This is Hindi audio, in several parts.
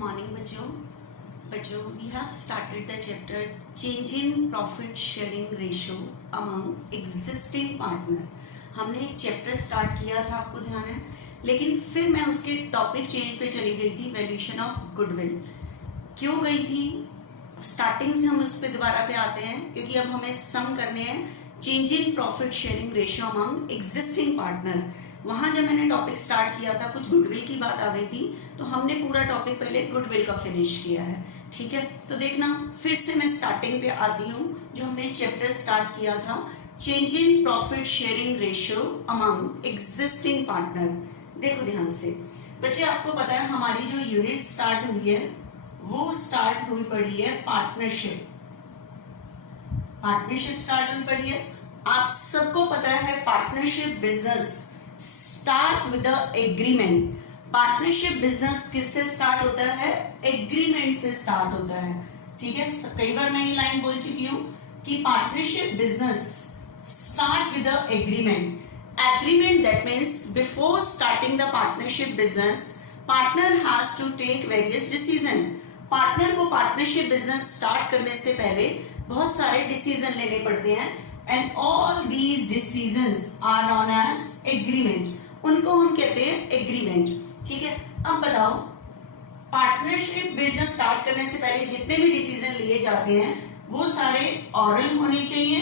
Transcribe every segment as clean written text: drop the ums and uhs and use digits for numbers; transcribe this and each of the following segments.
morning बच्चों we have started the chapter change in profit sharing ratio among existing partner। हमने एक चैप्टर स्टार्ट किया था, आपको ध्यान है, लेकिन फिर मैं उसके टॉपिक चेंज पे चली गई थी, वैल्यूएशन ऑफ गुडविल। क्यों गई थी? स्टार्टिंग से हम उस पे दोबारा पे आते हैं क्योंकि अब हमें सम करने हैं change in profit sharing ratio among existing partner. वहां जब मैंने टॉपिक स्टार्ट किया था कुछ गुडविल की बात आ गई थी, तो हमने पूरा टॉपिक पहले गुडविल का फिनिश किया है। ठीक है, तो देखना फिर से मैं स्टार्टिंग पे आती हूँ, जो हमने चैप्टर स्टार्ट किया था change in profit sharing ratio among existing partner. देखो ध्यान से बच्चे, आपको पता है हमारी जो यूनिट स्टार्ट हुई है वो स्टार्ट हुई पड़ी है पार्टनरशिप स्टार्ट हुई पड़ी है। आप सबको पता है partnership business start with agreement. Partnership business किससे स्टार्ट होता है? एग्रीमेंट से स्टार्ट होता है। ठीक है, कई बार मैं ये लाइन बोल चुकी हूं कि partnership business start with agreement. That means before starting the partnership business partner has to take various decision. Partner को पार्टनरशिप बिजनेस स्टार्ट करने से पहले बहुत सारे डिसीजन लेने पड़ते हैं, and all these decisions are known as agreement. उनको हम कहते हैं एग्रीमेंट। ठीक है, अब बताओ पार्टनरशिप बिजनेस स्टार्ट करने से पहले जितने भी डिसीजन लिए जाते हैं वो सारे ऑरल होने चाहिए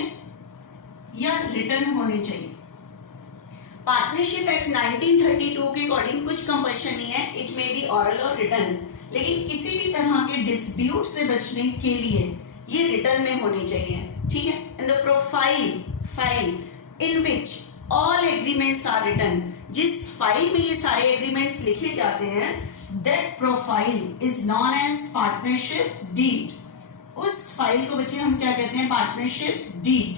या रिटन होने चाहिए? पार्टनरशिप एक्ट 1932 के अकॉर्डिंग कुछ कंपल्शन नहीं है, इट मे बी ऑरल और रिटन, लेकिन किसी भी तरह के डिस्प्यूट से बचने के लिए ये रिटन में होने चाहिए। ठीक है, in the file in which all agreements are written, जिस फाइल में ये सारे एग्रीमेंट्स लिखे जाते हैं, that profile is known as partnership deed. उस फाइल को बच्चे हम क्या कहते हैं? Partnership deed.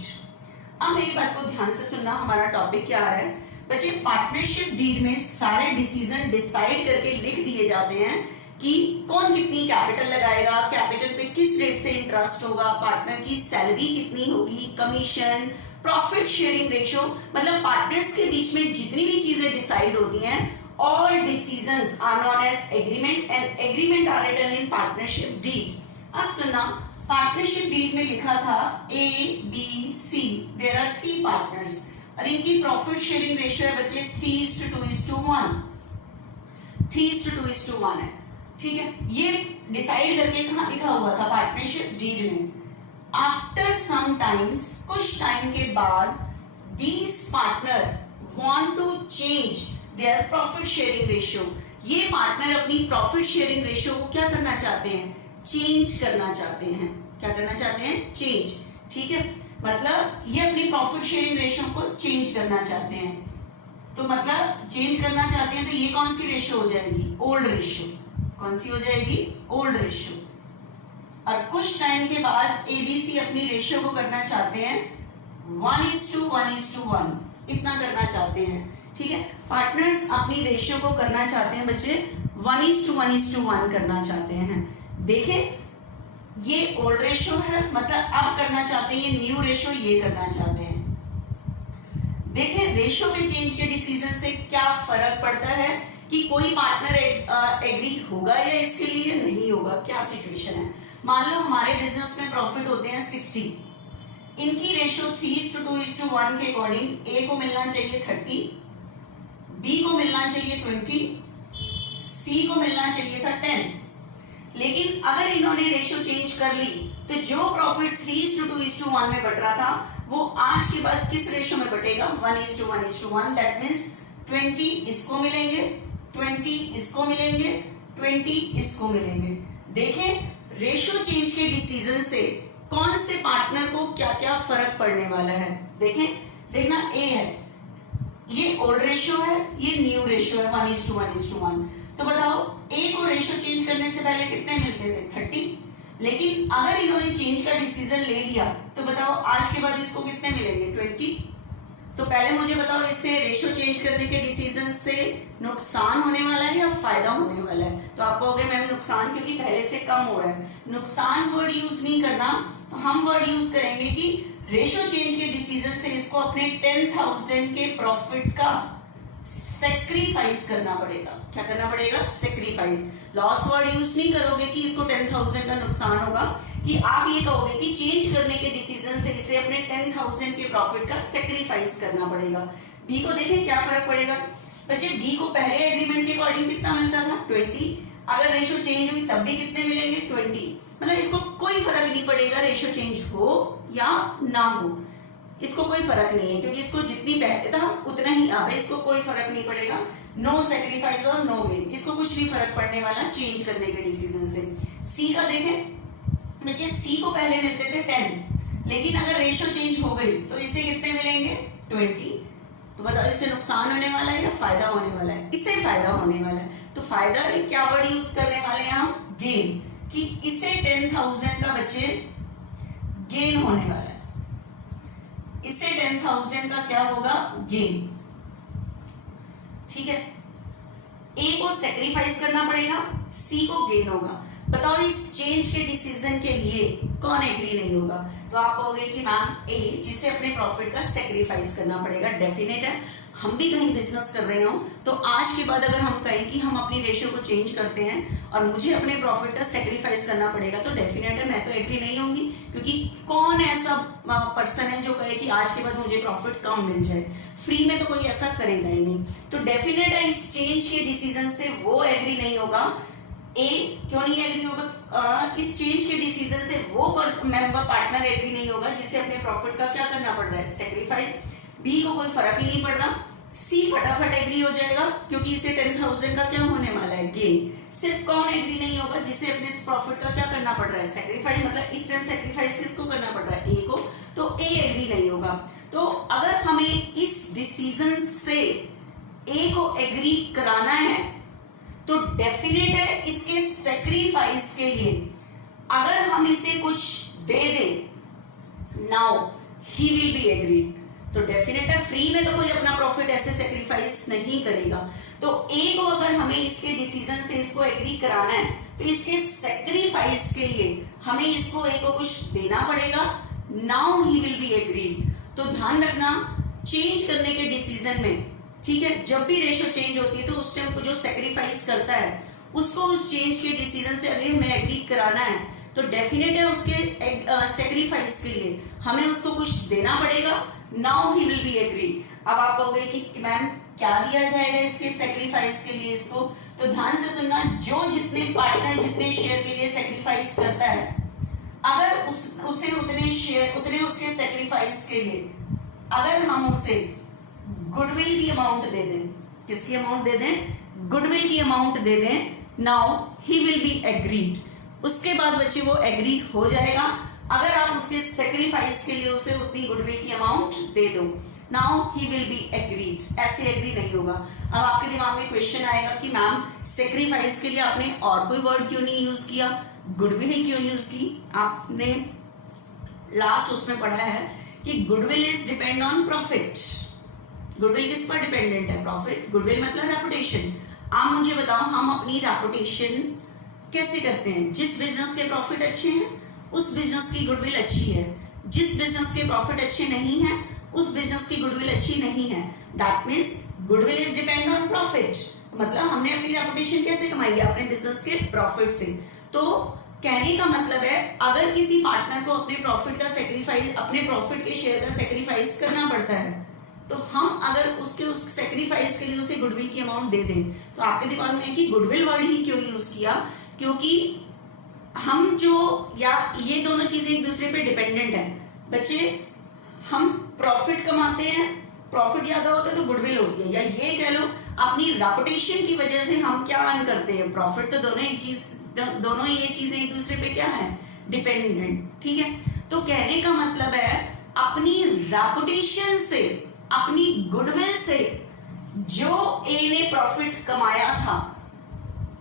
अब मेरी बात को ध्यान से सुनना, हमारा टॉपिक क्या है बच्चे? पार्टनरशिप डीड में सारे डिसीजन डिसाइड करके लिख दिए जाते हैं कि कौन कितनी कैपिटल लगाएगा, कैपिटल पे किस रेट से इंटरेस्ट होगा, पार्टनर की सैलरी कितनी होगी, कमीशन, प्रॉफिट शेयरिंग रेशियो, मतलब पार्टनर्स के बीच में जितनी भी चीजें डिसाइड होती हैं, all decisions are known as agreement and agreement are written in partnership deed. अब सुनना, पार्टनरशिप डीड में लिखा था A, B, C, there are 3 partners, और इनकी प्रॉफिट शेयरिंग रेशियो है बच्चे 3:2:1। 3:2:1 है। ठीक है, ये डिसाइड करके कहां लिखा हुआ था? पार्टनरशिप डीड में। आफ्टर सम टाइम्स, कुछ टाइम के बाद, these partner want to change their profit sharing ratio. ये पार्टनर अपनी प्रॉफिट शेयरिंग रेशियो को क्या करना चाहते हैं? चेंज करना चाहते हैं। क्या करना चाहते हैं? चेंज। ठीक है, मतलब ये अपनी प्रॉफिट शेयरिंग रेशियो को चेंज करना चाहते हैं। तो मतलब चेंज करना चाहते हैं तो ये कौन सी रेशियो हो जाएगी? Old ratio. कौन सी हो जाएगी? Old ratio. और कुछ टाइम के बाद एबीसी अपनी रेशियो को करना चाहते हैं 1:1:1, इतना करना चाहते हैं। ठीक है, पार्टनर्स अपनी रेशियो को करना चाहते हैं बच्चे 1:1:1 करना चाहते हैं। देखें, ये ओल्ड रेशियो है, मतलब अब करना चाहते हैं, ये न्यू रेशियो ये करना चाहते हैं। देखें, रेशियो में चेंज के डिसीजन से क्या फर्क पड़ता है कि कोई पार्टनर एग्री होगा या इसके लिए नहीं होगा। क्या सिचुएशन है? मान लो हमारे बिजनेस में प्रॉफिट होते हैं 60, इनकी रेशियो 3:2:1 के अकॉर्डिंग ए को मिलना चाहिए 30, बी को मिलना चाहिए 20, सी को मिलना चाहिए था 10। लेकिन अगर इन्होंने रेशियो चेंज कर ली तो जो प्रॉफिट 3:2:1 में बट रहा था वो आज के बाद किस रेशियो में बटेगा? 1:1:1। दैट मीन्स 20 इसको मिलेंगे, 20 इसको मिलेंगे, 20 इसको मिलेंगे। देखें, रेशियो चेंज के डिसीजन से कौन से पार्टनर को क्या क्या फर्क पड़ने वाला है। देखें, देखना, ए है, ये ओल्ड रेशियो है, ये न्यू रेशियो है 1:1:1। तो बताओ ए को रेशियो चेंज करने से पहले कितने मिलते थे? 30। लेकिन अगर इन्होंने चेंज का डिसीजन ले लिया तो बताओ आज के बाद इसको कितने मिलेंगे? 20। तो पहले मुझे बताओ, इससे रेशियो चेंज करने के डिसीजन से नुकसान होने वाला है या फायदा होने वाला है? तो आप कहोगे मैम नुकसान, क्योंकि पहले से कम हो रहा है। नुकसान वर्ड यूज नहीं करना, तो हम वर्ड यूज करेंगे कि रेशियो चेंज के डिसीजन से इसको अपने 10,000 के प्रॉफिट का सेक्रीफाइस करना पड़ेगा। क्या करना पड़ेगा? सेक्रीफाइस। लॉस वर्ड यूज नहीं करोगे कि इसको 10,000 का नुकसान होगा, कि आप ये कहोगे कि चेंज करने के डिसीजन से इसे अपने 10,000 के प्रॉफिट का सेक्रीफाइस करना पड़ेगा। बी को देखें क्या फर्क पड़ेगा बच्चे। बी को पहले एग्रीमेंट के अकॉर्डिंग कितना मिलता था? 20। अगर रेशो चेंज हुई तब भी कितने मिलेंगे? 20। मतलब इसको कोई फर्क नहीं पड़ेगा रेशो चेंज हो या ना हो, इसको कोई फर्क नहीं है, क्योंकि इसको जितनी पहले था उतना ही अब है, इसको कोई फर्क नहीं पड़ेगा। नो सेक्रीफाइस और नो गेन, इसको कुछ नहीं फर्क पड़ने वाला चेंज करने के डिसीजन से। सी का देखें बच्चे, सी को पहले मिलते थे 10, लेकिन अगर रेशो चेंज हो गई तो इसे कितने मिलेंगे? 20। तो बताओ इससे नुकसान होने वाला है या फायदा होने वाला है? इससे फायदा होने वाला है। तो फायदा क्या वर्ड यूज करने वाले हैं हम? गेन, कि इसे 10,000 का बच्चे गेन होने वाला है, इससे 10,000 का क्या होगा? गेन। ठीक है, ए को सेक्रीफाइस करना पड़ेगा, सी को गेन होगा। बताओ इस चेंज के डिसीजन के लिए कौन एग्री नहीं होगा? तो आप कहोगे कि मैम ए, जिसे अपने प्रॉफिट का सेक्रीफाइस करना पड़ेगा। डेफिनेट है, हम भी कहीं बिजनेस कर रहे हो तो आज के बाद अगर हम कहें कि हम अपनी रेशियो को चेंज करते हैं और मुझे अपने प्रॉफिट का सेक्रीफाइस करना पड़ेगा, तो डेफिनेट है मैं तो एग्री नहीं होंगी, क्योंकि कौन ऐसा पर्सन है जो कहे कि आज के बाद मुझे प्रॉफिट कम मिल जाए? फ्री में तो कोई ऐसा करेगा ही नहीं। तो डेफिनेट है इस चेंज के डिसीजन से वो एग्री नहीं होगा। ए क्यों नहीं एग्री होगा? इस चेंज के डिसीजन से वो मेंबर पार्टनर एग्री नहीं होगा जिसे अपने प्रॉफिट का क्या करना पड़ रहा है? सेक्रीफाइस। बी को कोई फर्क ही नहीं पड़ रहा, सी फटाफट एग्री हो जाएगा, क्योंकि इसे 10,000 का क्या होने वाला है? गेन। सिर्फ कौन एग्री नहीं होगा? जिसे अपने प्रॉफिट का क्या करना पड़ रहा है? सेक्रीफाइस। मतलब इस टाइम सेक्रीफाइस किसको करना पड़ रहा है? ए को। तो ए एग्री नहीं होगा। तो अगर हमें इस डिसीजन से ए को एग्री कराना है तो डेफिनेट है इसके सेक्रीफाइस के लिए अगर हम इसे कुछ दे दें, now he will B agreed. तो डेफिनेट है फ्री में तो कोई अपना प्रॉफिट ऐसे सेक्रीफाइस नहीं करेगा। तो ए को अगर हमें इसके डिसीजन से इसको एग्री कराना है तो इसके सेक्रीफाइस के लिए हमें इसको ए को कुछ देना पड़ेगा, now he will B agreed. तो ध्यान रखना चेंज करने के डिसीजन में, ठीक है, जब भी रेशो चेंज होती है तो उस टाइम को जो सेक्रीफाइस करता है उसको उस चेंज के डिसीजन से अगर हमें एग्री कराना है तो डेफिनेट है उसके सेक्रीफाइस के लिए हमें उसको कुछ देना पड़ेगा, now he will be agree. अब आप कहोगे कि मैम क्या दिया जाएगा इसके सेक्रीफाइस के लिए इसको? तो ध्यान से सुनना, जो जितने पार्टनर जितने शेयर के लिए सेक्रीफाइस करता है, अगर उसे उतने शेयर उतने उसके सेक्रीफाइस के लिए अगर हम उसे गुडविल की अमाउंट दे दें, किसकी अमाउंट दे दें? गुडविल की अमाउंट दे दें, now he will B agreed. उसके बाद बच्चे वो एग्री हो जाएगा अगर आप उसके सेक्रीफाइस के लिए उसे उतनी गुडविल की अमाउंट दे दो, now he will B agreed. ऐसे एग्री नहीं होगा। अब आपके दिमाग में क्वेश्चन आएगा कि मैम सेक्रीफाइस के लिए आपने और कोई वर्ड क्यों नहीं यूज किया, गुडविल ही क्यों यूज की? आपने लास्ट उसमें पढ़ा है कि goodwill is depend on profit. Goodwill किस पर डिपेंडेंट है? प्रॉफिट। गुडविल मतलब रेपुटेशन। आप मुझे बताओ हम अपनी रेपुटेशन कैसे करते हैं? जिस बिजनेस के प्रॉफिट अच्छे हैं उस बिजनेस की गुडविल अच्छी है, जिस बिजनेस के प्रॉफिट अच्छे नहीं है उस बिजनेस की गुडविल अच्छी नहीं है। That means goodwill is depend on profit. मतलब हमने अपनी रेपुटेशन कैसे कमाई है? अपने बिजनेस के प्रॉफिट से। तो कहने का मतलब है अगर किसी पार्टनर को अपने प्रॉफिट का सेक्रीफाइस, अपने प्रॉफिट के शेयर का सेक्रीफाइस करना पड़ता है, तो हम अगर उसके उस सेक्रीफाइस के लिए उसे गुडविल की अमाउंट दे दें, तो आपके दिमाग में है कि गुडविल वर्ड ही क्यों यूज किया? क्योंकि हम जो या ये दोनों चीजें एक दूसरे पे डिपेंडेंट है। बच्चे हम प्रॉफिट कमाते हैं, प्रॉफिट ज्यादा होता है तो गुडविल होती है, या ये कह लो अपनी रेपुटेशन की वजह से हम क्या अर्न करते हैं? प्रॉफिट। तो दोनों ये चीजें एक दूसरे पे क्या है? डिपेंडेंट। ठीक है, तो कहने का मतलब है अपनी रेपुटेशन से, अपनी गुडविल से जो ए ने प्रॉफिट कमाया था,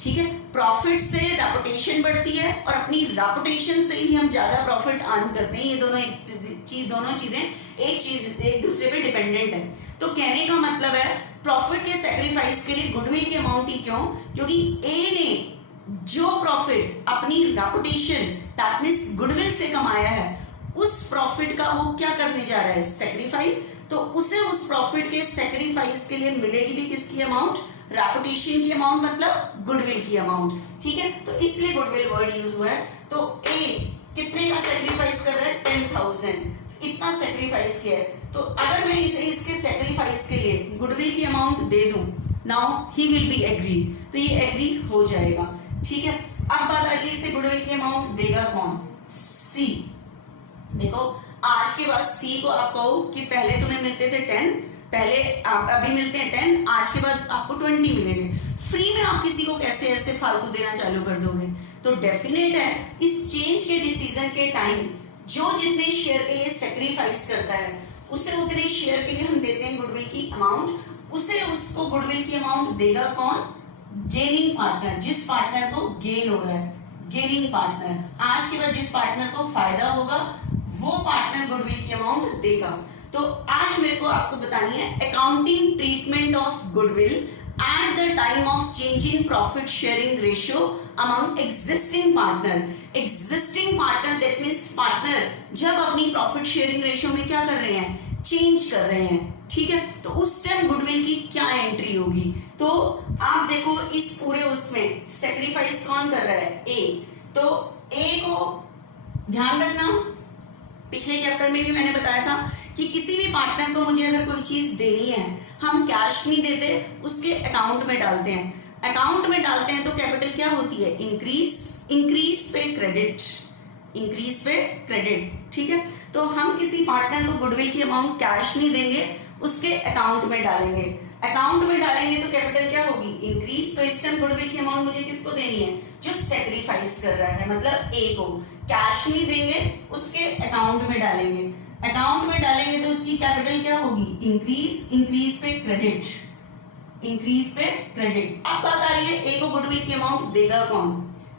ठीक है, प्रॉफिट से रेपुटेशन बढ़ती है और अपनी रेपुटेशन से ही हम ज्यादा प्रॉफिट अर्न करते हैं। ये दोनों चीजें एक दूसरे पे डिपेंडेंट है। तो कहने का मतलब है प्रॉफिट के सेक्रीफाइस के लिए गुडविल की अमाउंट ही क्यों? क्योंकि ए ने जो प्रॉफिट अपनी रेपुटेशन दैट मींस गुडविल से कमाया है, उस प्रॉफिट का वो क्या करने जा रहा है? सेक्रीफाइस। तो उसे उस प्रॉफिट के सेक्रीफाइस के लिए मिलेगी भी किसकी अमाउंट, रेपुटेशन की अमाउंट, मतलब गुडविल की अमाउंट, ठीक है। तो इसलिए गुडविल वर्ड यूज हुआ है। तो ए कितने का सेक्रीफाइस कर रहा है, 10,000, इतना सेक्रीफाइस किया है। तो अगर मैं इसे इसके सेक्रीफाइस के लिए गुडविल की अमाउंट दे दूं, now he will be agree, तो ये एग्री हो जाएगा, ठीक है। अब बात आ गई इसे गुडविल की अमाउंट देगा कौन, सी। देखो आज के बाद सी को आप कहो कि पहले तुम्हें मिलते थे 10, पहले आप अभी मिलते हैं 10, आज के बाद आपको 20 मिलेंगे, फ्री में आप किसी को कैसे ऐसे फालतू देना चालू कर दोगे। तो डेफिनेट है इस चेंज के डिसीजन के टाइम जो जितने शेयर के लिए सेक्रीफाइस करता है उसे उतने शेयर के लिए हम देते हैं गुडविल की अमाउंट, उसे उसको गुडविल की अमाउंट देगा कौन, गेनिंग पार्टनर, जिस पार्टनर को गेन हो रहा है, गेनिंग पार्टनर। आज के बाद जिस पार्टनर को फायदा होगा वो पार्टनर गुडविल की अमाउंट देगा। तो आज मेरे को आपको बतानी है accounting treatment of goodwill at the time of change in profit sharing ratio among existing partner. Existing partner that means partner जब अपनी प्रॉफिट शेयरिंग रेशियो में क्या कर रहे हैं, चेंज कर रहे हैं, ठीक है। तो उस टाइम गुडविल की क्या एंट्री होगी। तो आप देखो इस पूरे उसमें सेक्रीफाइस कौन कर रहा है, ए। तो ए को ध्यान रखना, पिछले चैप्टर में भी मैंने बताया था कि किसी भी पार्टनर को मुझे अगर कोई चीज देनी है, हम कैश नहीं देते, उसके अकाउंट में डालते हैं। अकाउंट में डालते हैं तो कैपिटल क्या होती है, इंक्रीज, इंक्रीज पे क्रेडिट, इंक्रीज पे क्रेडिट, ठीक है। तो हम किसी पार्टनर को गुडविल की अमाउंट कैश नहीं देंगे, उसके अकाउंट में डालेंगे। अकाउंट में डालेंगे तो कैपिटल क्या होगी, इंक्रीज। तो इस टाइम गुडविल की अमाउंट मुझे किसको देनी है, जो सेक्रीफाइस कर रहा है, मतलब ए को। कैश नहीं देंगे, उसके अकाउंट में डालेंगे। अकाउंट में डालेंगे तो उसकी कैपिटल क्या होगी, इंक्रीज, इंक्रीज पे क्रेडिट, इंक्रीज पे क्रेडिट। अब बात आ रही है ए को गुडविल की अमाउंट देगा कौन,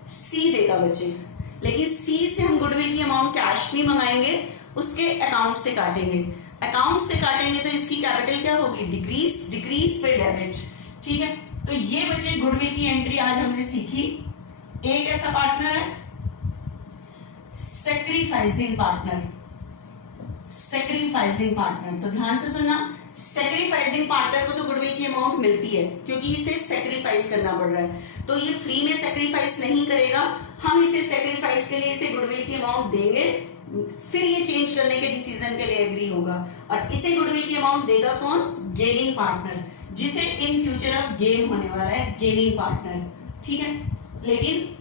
सी देगा बच्चे। लेकिन सी से हम गुडविल की अमाउंट कैश नहीं मंगाएंगे, उसके अकाउंट से काटेंगे। अकाउंट से काटेंगे तो इसकी कैपिटल क्या होगी, डिक्रीज, डिक्रीज पे डेबिट, ठीक है। तो ये बच्चे गुडविल की एंट्री आज हमने सीखी। एक ऐसा पार्टनर है सेक्रीफाइसिंग पार्टनर, सेक्रीफाइसिंग पार्टनर। तो ध्यान से सुनना, सेक्रीफाइसिंग पार्टनर को तो गुडविल की अमाउंट मिलती है क्योंकि इसे सेक्रीफाइस करना पड़ रहा है। तो ये फ्री में सेक्रीफाइस नहीं करेगा, हम इसे सेक्रीफाइस के लिए इसे गुडविल की अमाउंट देंगे, फिर ये चेंज करने के डिसीजन के लिए एग्री होगा। और इसे गुडविल की अमाउंट देगा कौन, गेनिंग पार्टनर, जिसे इन फ्यूचर अब गेन होने वाला है, गेनिंग पार्टनर, ठीक है। लेकिन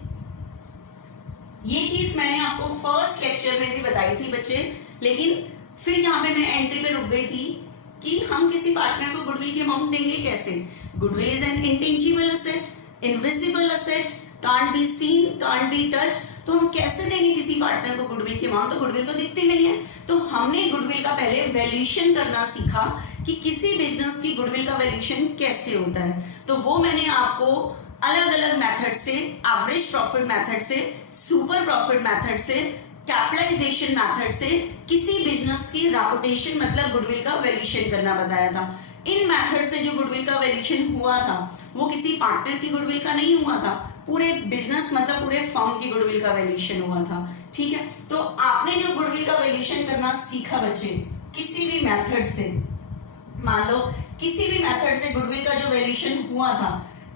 ये चीज मैंने आपको फर्स्ट लेक्चर में भी बताई थी बच्चे, लेकिन फिर यहाँ पे मैं एंट्री पे रुक गई थी कि हम किसी पार्टनर को गुडविल की अमाउंट देंगे कैसे। Goodwill is an intangible asset, invisible asset, can't be seen, can't be touch. तो हम कैसे देंगे किसी पार्टनर को गुडविल की अमाउंट, तो गुडविल तो दिखती नहीं है। तो हमने गुडविल का पहले वैल्यूएशन करना सीखा कि किसी बिजनेस की गुडविल का वैल्यूएशन कैसे होता है। तो वो मैंने आपको अलग अलग मेथड से, एवरेज प्रॉफिट मेथड से, सुपर प्रॉफिट मेथड से, कैपिटलाइजेशन मेथड से किसी बिजनेस की रेपुटेशन मतलब गुडविल का वैल्यूएशन करना बताया था। इन मेथड से जो गुडविल का वैल्यूएशन हुआ था वो किसी पार्टनर की गुडविल का नहीं हुआ था, पूरे बिजनेस मतलब पूरे फर्म की गुडविल का वैल्यूएशन हुआ था, ठीक है। तो आपने जो गुडविल का वैल्यूएशन करना सीखा बच्चे, किसी भी मेथड से, मान लो किसी भी मेथड से गुडविल का जो वैल्यूएशन हुआ था,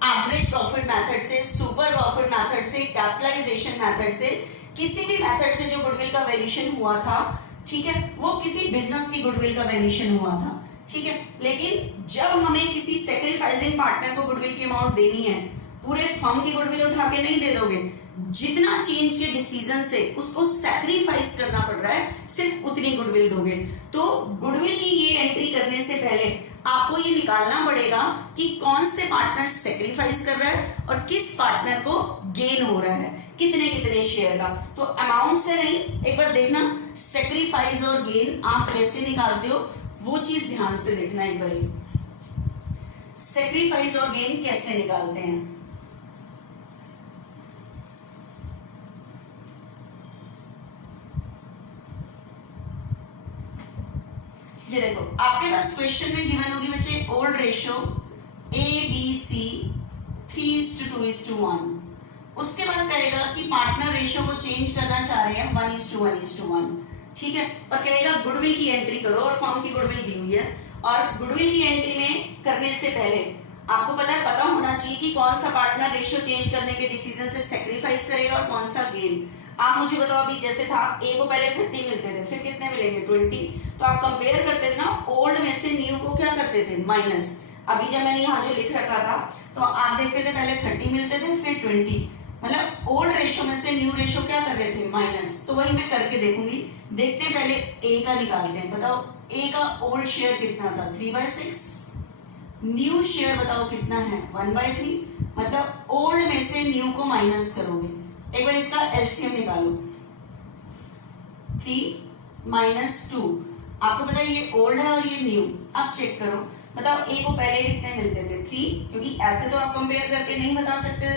एवरेज प्रॉफिट मेथड से, सुपर प्रॉफिट मेथड से, कैपिटलाइजेशन मेथड से, किसी भी मेथड से जो गुडविल का वैल्यूएशन हुआ था, ठीक है, वो किसी बिजनेस की गुडविल का वैल्यूएशन हुआ था, ठीक है। लेकिन जब हमें किसी सेक्रीफाइसिंग पार्टनर को गुडविल की अमाउंट देनी है, पूरे फर्म की गुडविल उठा के नहीं दे दोगे, जितना चेंज के डिसीजन से उसको सैक्रिफाइस करना पड़ रहा है सिर्फ उतनी गुडविल दोगे। तो गुडविल की ये एंट्री करने से पहले आपको ये निकालना पड़ेगा कि कौन से पार्टनर सेक्रीफाइस कर रहा है और किस पार्टनर को गेन हो रहा है, कितने कितने शेयर का। तो अमाउंट से नहीं, एक बार देखना सेक्रीफाइस और गेन आप कैसे निकालते हो, वो चीज ध्यान से देखना एक बार। सेक्रीफाइस और गेन कैसे निकालते हैं, ये देखो आपके पास क्वेश्चन में गिवन होगी बच्चे ओल्ड रेशियो ABC 3:2:1। उसके बाद कहेगा कि पार्टनर रेशियो को चेंज करना चाह रहे हैं 1:1:1। ठीक है, और कहेगा गुडविल की एंट्री करो और फर्म की गुडविल दी हुई है, और गुडविल की एंट्री में करने से पहले आपको पता होना चाहिए कि कौन सा पार्टनर रेशियो चेंज करने के डिसीजन से सेक्रीफाइस करेगा और कौन सा गेन। आप मुझे बताओ, अभी जैसे था ए को पहले 30 मिलते थे, फिर कितने मिलेंगे 20, तो आप कंपेयर करते थे ना, ओल्ड में से न्यू को क्या करते थे माइनस। अभी जब मैंने यहाँ जो लिख रखा था तो आप देखते थे पहले 30 मिलते थे फिर 20, मतलब ओल्ड रेशियो में से न्यू रेशियो क्या कर रहे थे माइनस। तो वही मैं करके देखूंगी, देखते हैं पहले ए का निकालते हैं। बताओ ए का ओल्ड शेयर कितना था 3/6, न्यू शेयर बताओ कितना है 1/3, मतलब ओल्ड में से न्यू को माइनस करोगे। एक बार इसका एलसीएम निकालो, 3 - 2, आपको पता है ये ओल्ड है और ये न्यू। अब चेक करो, बताओ ए को पहले कितने मिलते थे 3, क्योंकि ऐसे तो आप कंपेयर करके नहीं बता सकते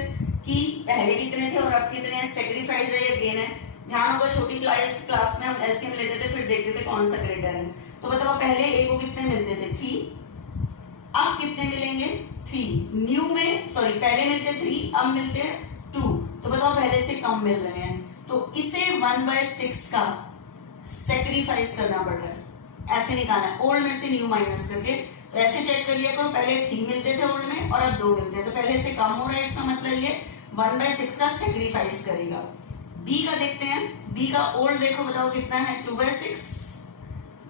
कि पहले कितने थे और अब कितने हैं, सेक्रीफाइस है या गेन है। ध्यान होगा छोटी क्लास में हम एलसीएम लेते थे, फिर देखते थे कौन सा ग्रेटर है। तो बताओ पहले ए को कितने मिलते थे 3, अब कितने मिलेंगे 3, न्यू में सॉरी पहले मिलते 3, अब मिलते हैं 2, तो बताओ पहले से कम मिल रहे हैं, तो इसे 1/6 का सेक्रीफाइस करना पड़ रहा है। ऐसे निकालना है ओल्ड में से न्यू माइनस करके। तो ऐसे चेक कर लिया करो, पहले 3 मिलते थे ओल्ड में और अब 2 मिलते हैं, तो पहले से कम हो रहा है, इसका मतलब ये 1/6 का सेक्रीफाइस करेगा। बी का देखते हैं, बी का ओल्ड देखो, बताओ कितना है 2/6,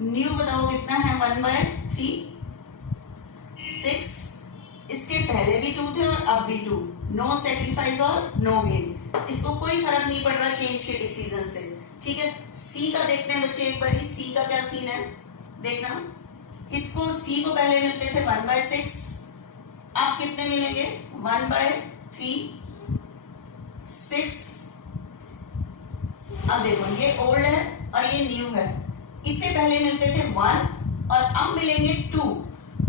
न्यू बताओ कितना है 1/3, 6, इसके पहले भी 2 थे और अब भी 2, नो सेक्रीफाइस और नो गेन, इसको कोई फर्क नहीं पड़ रहा चेंज के डिसीजन से। ठीक है, सी का देखते हैं बच्चे एक बार, सी का क्या सीन है देखना। इसको सी को पहले मिलते थे 1/6, अब कितने मिलेंगे 1/3, 6। अब देखो ये ओल्ड है और ये न्यू है, इससे पहले मिलते थे 1 और अब मिलेंगे 2,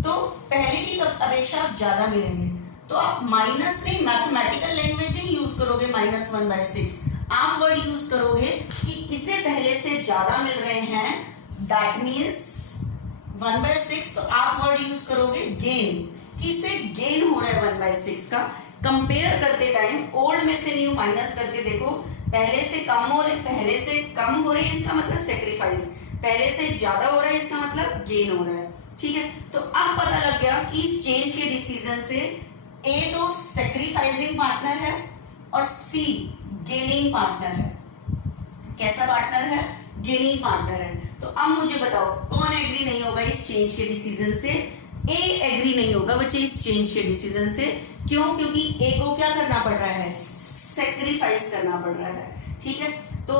तो पहले की अपेक्षा आप ज्यादा मिलेंगे। तो आप माइनस नहीं, मैथमेटिकल लैंग्वेज नहीं यूज करोगे -1/6, आप वर्ड यूज करोगे कि इसे पहले से ज्यादा मिल रहे हैं, दैट मीन्स 1/6, तो आप वर्ड यूज करोगे गेन, कि इसे गेन हो रहा है 1/6 का। कंपेयर करते टाइम ओल्ड में से न्यू माइनस करके देखो, पहले से कम हो रहे, पहले से कम हो रही है इसका मतलब सेक्रीफाइस, पहले से ज्यादा हो रहा है इसका मतलब गेन हो रहा है। ठीक है, तो अब पता लग गया कि इस चेंज के डिसीजन से ए तो सेक्रीफाइसिंग पार्टनर है और सी गेनिंग पार्टनर है। कैसा पार्टनर है, गेनिंग पार्टनर है। तो अब मुझे बताओ कौन एग्री नहीं होगा इस चेंज के डिसीजन से, ए एग्री नहीं होगा बच्चे इस चेंज के डिसीजन से। क्यों, क्योंकि ए को क्या करना पड़ रहा है, सेक्रीफाइस करना पड़ रहा है। ठीक है, तो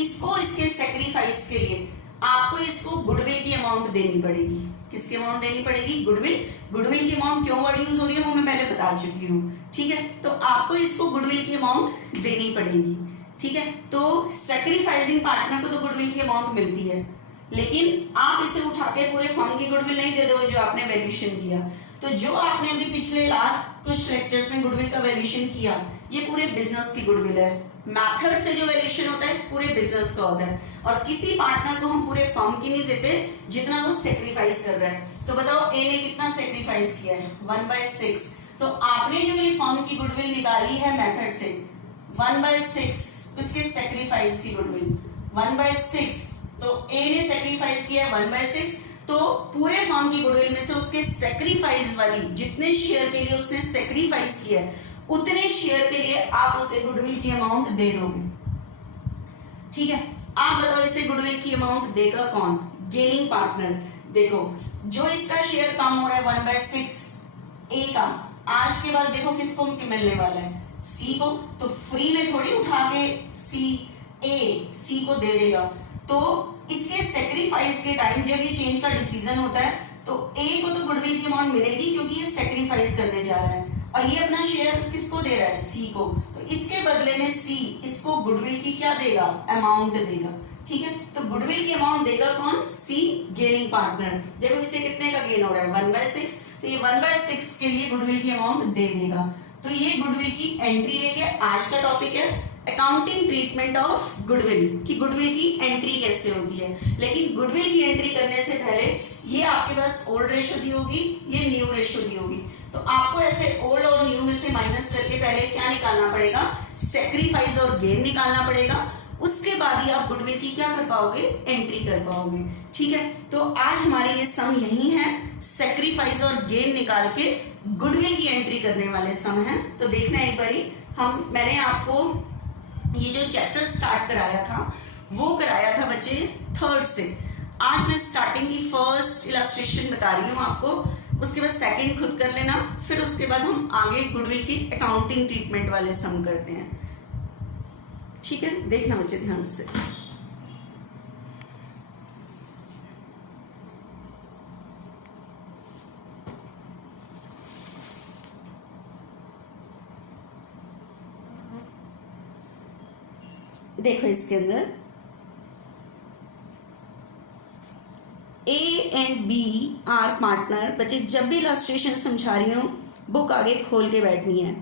इसको इसके सेक्रीफाइस के लिए आपको इसको गुडविल की अमाउंट देनी पड़ेगी। किसकी अमाउंट देनी पड़ेगी, गुडविल। गुडविल की अमाउंट क्यों वर्ड यूज हो रही है वो मैं पहले बता चुकी हूँ। ठीक है, तो आपको इसको गुडविल की अमाउंट देनी पड़ेगी। ठीक है, तो सेक्रीफाइसिंग पार्टनर को तो गुडविल की अमाउंट मिलती है, लेकिन आप इसे उठा के पूरे फर्म की गुडविल नहीं दे दोगे जो आपने वैल्यूएशन किया। तो जो आपने अभी पिछले लास्ट कुछ लेक्चर्स में गुडविल का वैल्यूएशन किया, ये पूरे बिजनेस की गुडविल है। मेथड से जो वैल्यूएशन होता है पूरे बिजनेस का होता है, और किसी पार्टनर को हम पूरे फर्म की नहीं देते जितना वो सेक्रीफाइस कर रहा है। तो बताओ ए ने कितना सेक्रीफाइस किया है 1/6, तो आपने जो ये फर्म की गुडविल निकाली है मेथड से 1/6, उसके सेक्रीफाइस की गुडविल 1/6, तो ए ने सेक्रीफाइस किया 1/6, तो पूरे फर्म की गुडविल में से उसके सेक्रीफाइस वाली जितने शेयर के लिए उसने सेक्रीफाइस किया है उतने शेयर के लिए आप उसे गुडविल की अमाउंट दे दोगे। ठीक है, आप बताओ इसे गुडविल की अमाउंट देगा कौन, गेनिंग पार्टनर। देखो जो इसका शेयर कम हो रहा है 1/6 ए का, आज के बाद देखो किसको मिलने वाला है, सी को। तो फ्री में थोड़ी उठा के सी को दे देगा। तो इसके सेक्रीफाइस के टाइम जब ये चेंज का डिसीजन होता है तो ए को तो गुडविल की अमाउंट मिलेगी क्योंकि ये सेक्रीफाइस करने जा रहा है, और ये अपना शेयर किसको दे रहा है, सी को। तो इसके बदले में सी इसको गुडविल की क्या देगा, अमाउंट देगा। ठीक है, तो गुडविल की अमाउंट देगा कौन, सी, गेनिंग पार्टनर। देखो इसे कितने का गेन हो रहा है 1/6, तो ये 1/6 के लिए गुडविल की अमाउंट दे देगा। तो ये गुडविल की एंट्री है। आज का टॉपिक है अकाउंटिंग ट्रीटमेंट ऑफ गुडविल, कि गुडविल की एंट्री कैसे होती है। लेकिन गुडविल की एंट्री करने से पहले ये आपके पास ओल्ड रेशो दी होगी, ये न्यू रेशो दी होगी। तो आपको ऐसे ओल्ड और न्यू में से माइनस करके पहले क्या निकालना पड़ेगा, सेक्रीफाइस और गेन निकालना पड़ेगा। उसके बाद ही आप गुडविल की क्या कर पाओगे, एंट्री कर पाओगे। ठीक है, तो आज हमारे ये सम यही है, सेक्रीफाइस और गेन निकाल के गुडविल की एंट्री करने वाले सम हैं। तो देखना एक बारी, मैंने आपको ये जो चैप्टर स्टार्ट कराया था वो कराया था बच्चे थर्ड से। आज मैं स्टार्टिंग की फर्स्ट इलस्ट्रेशन बता रही हूँ आपको, उसके बाद सेकंड खुद कर लेना, फिर उसके बाद हम आगे गुडविल की अकाउंटिंग ट्रीटमेंट वाले सम करते हैं। ठीक है, देखना बच्चे ध्यान से। देखो इसके अंदर A and B are partner. बच्चे जब भी इलस्ट्रेशन समझा रही हूं बुक आगे खोल के बैठनी है।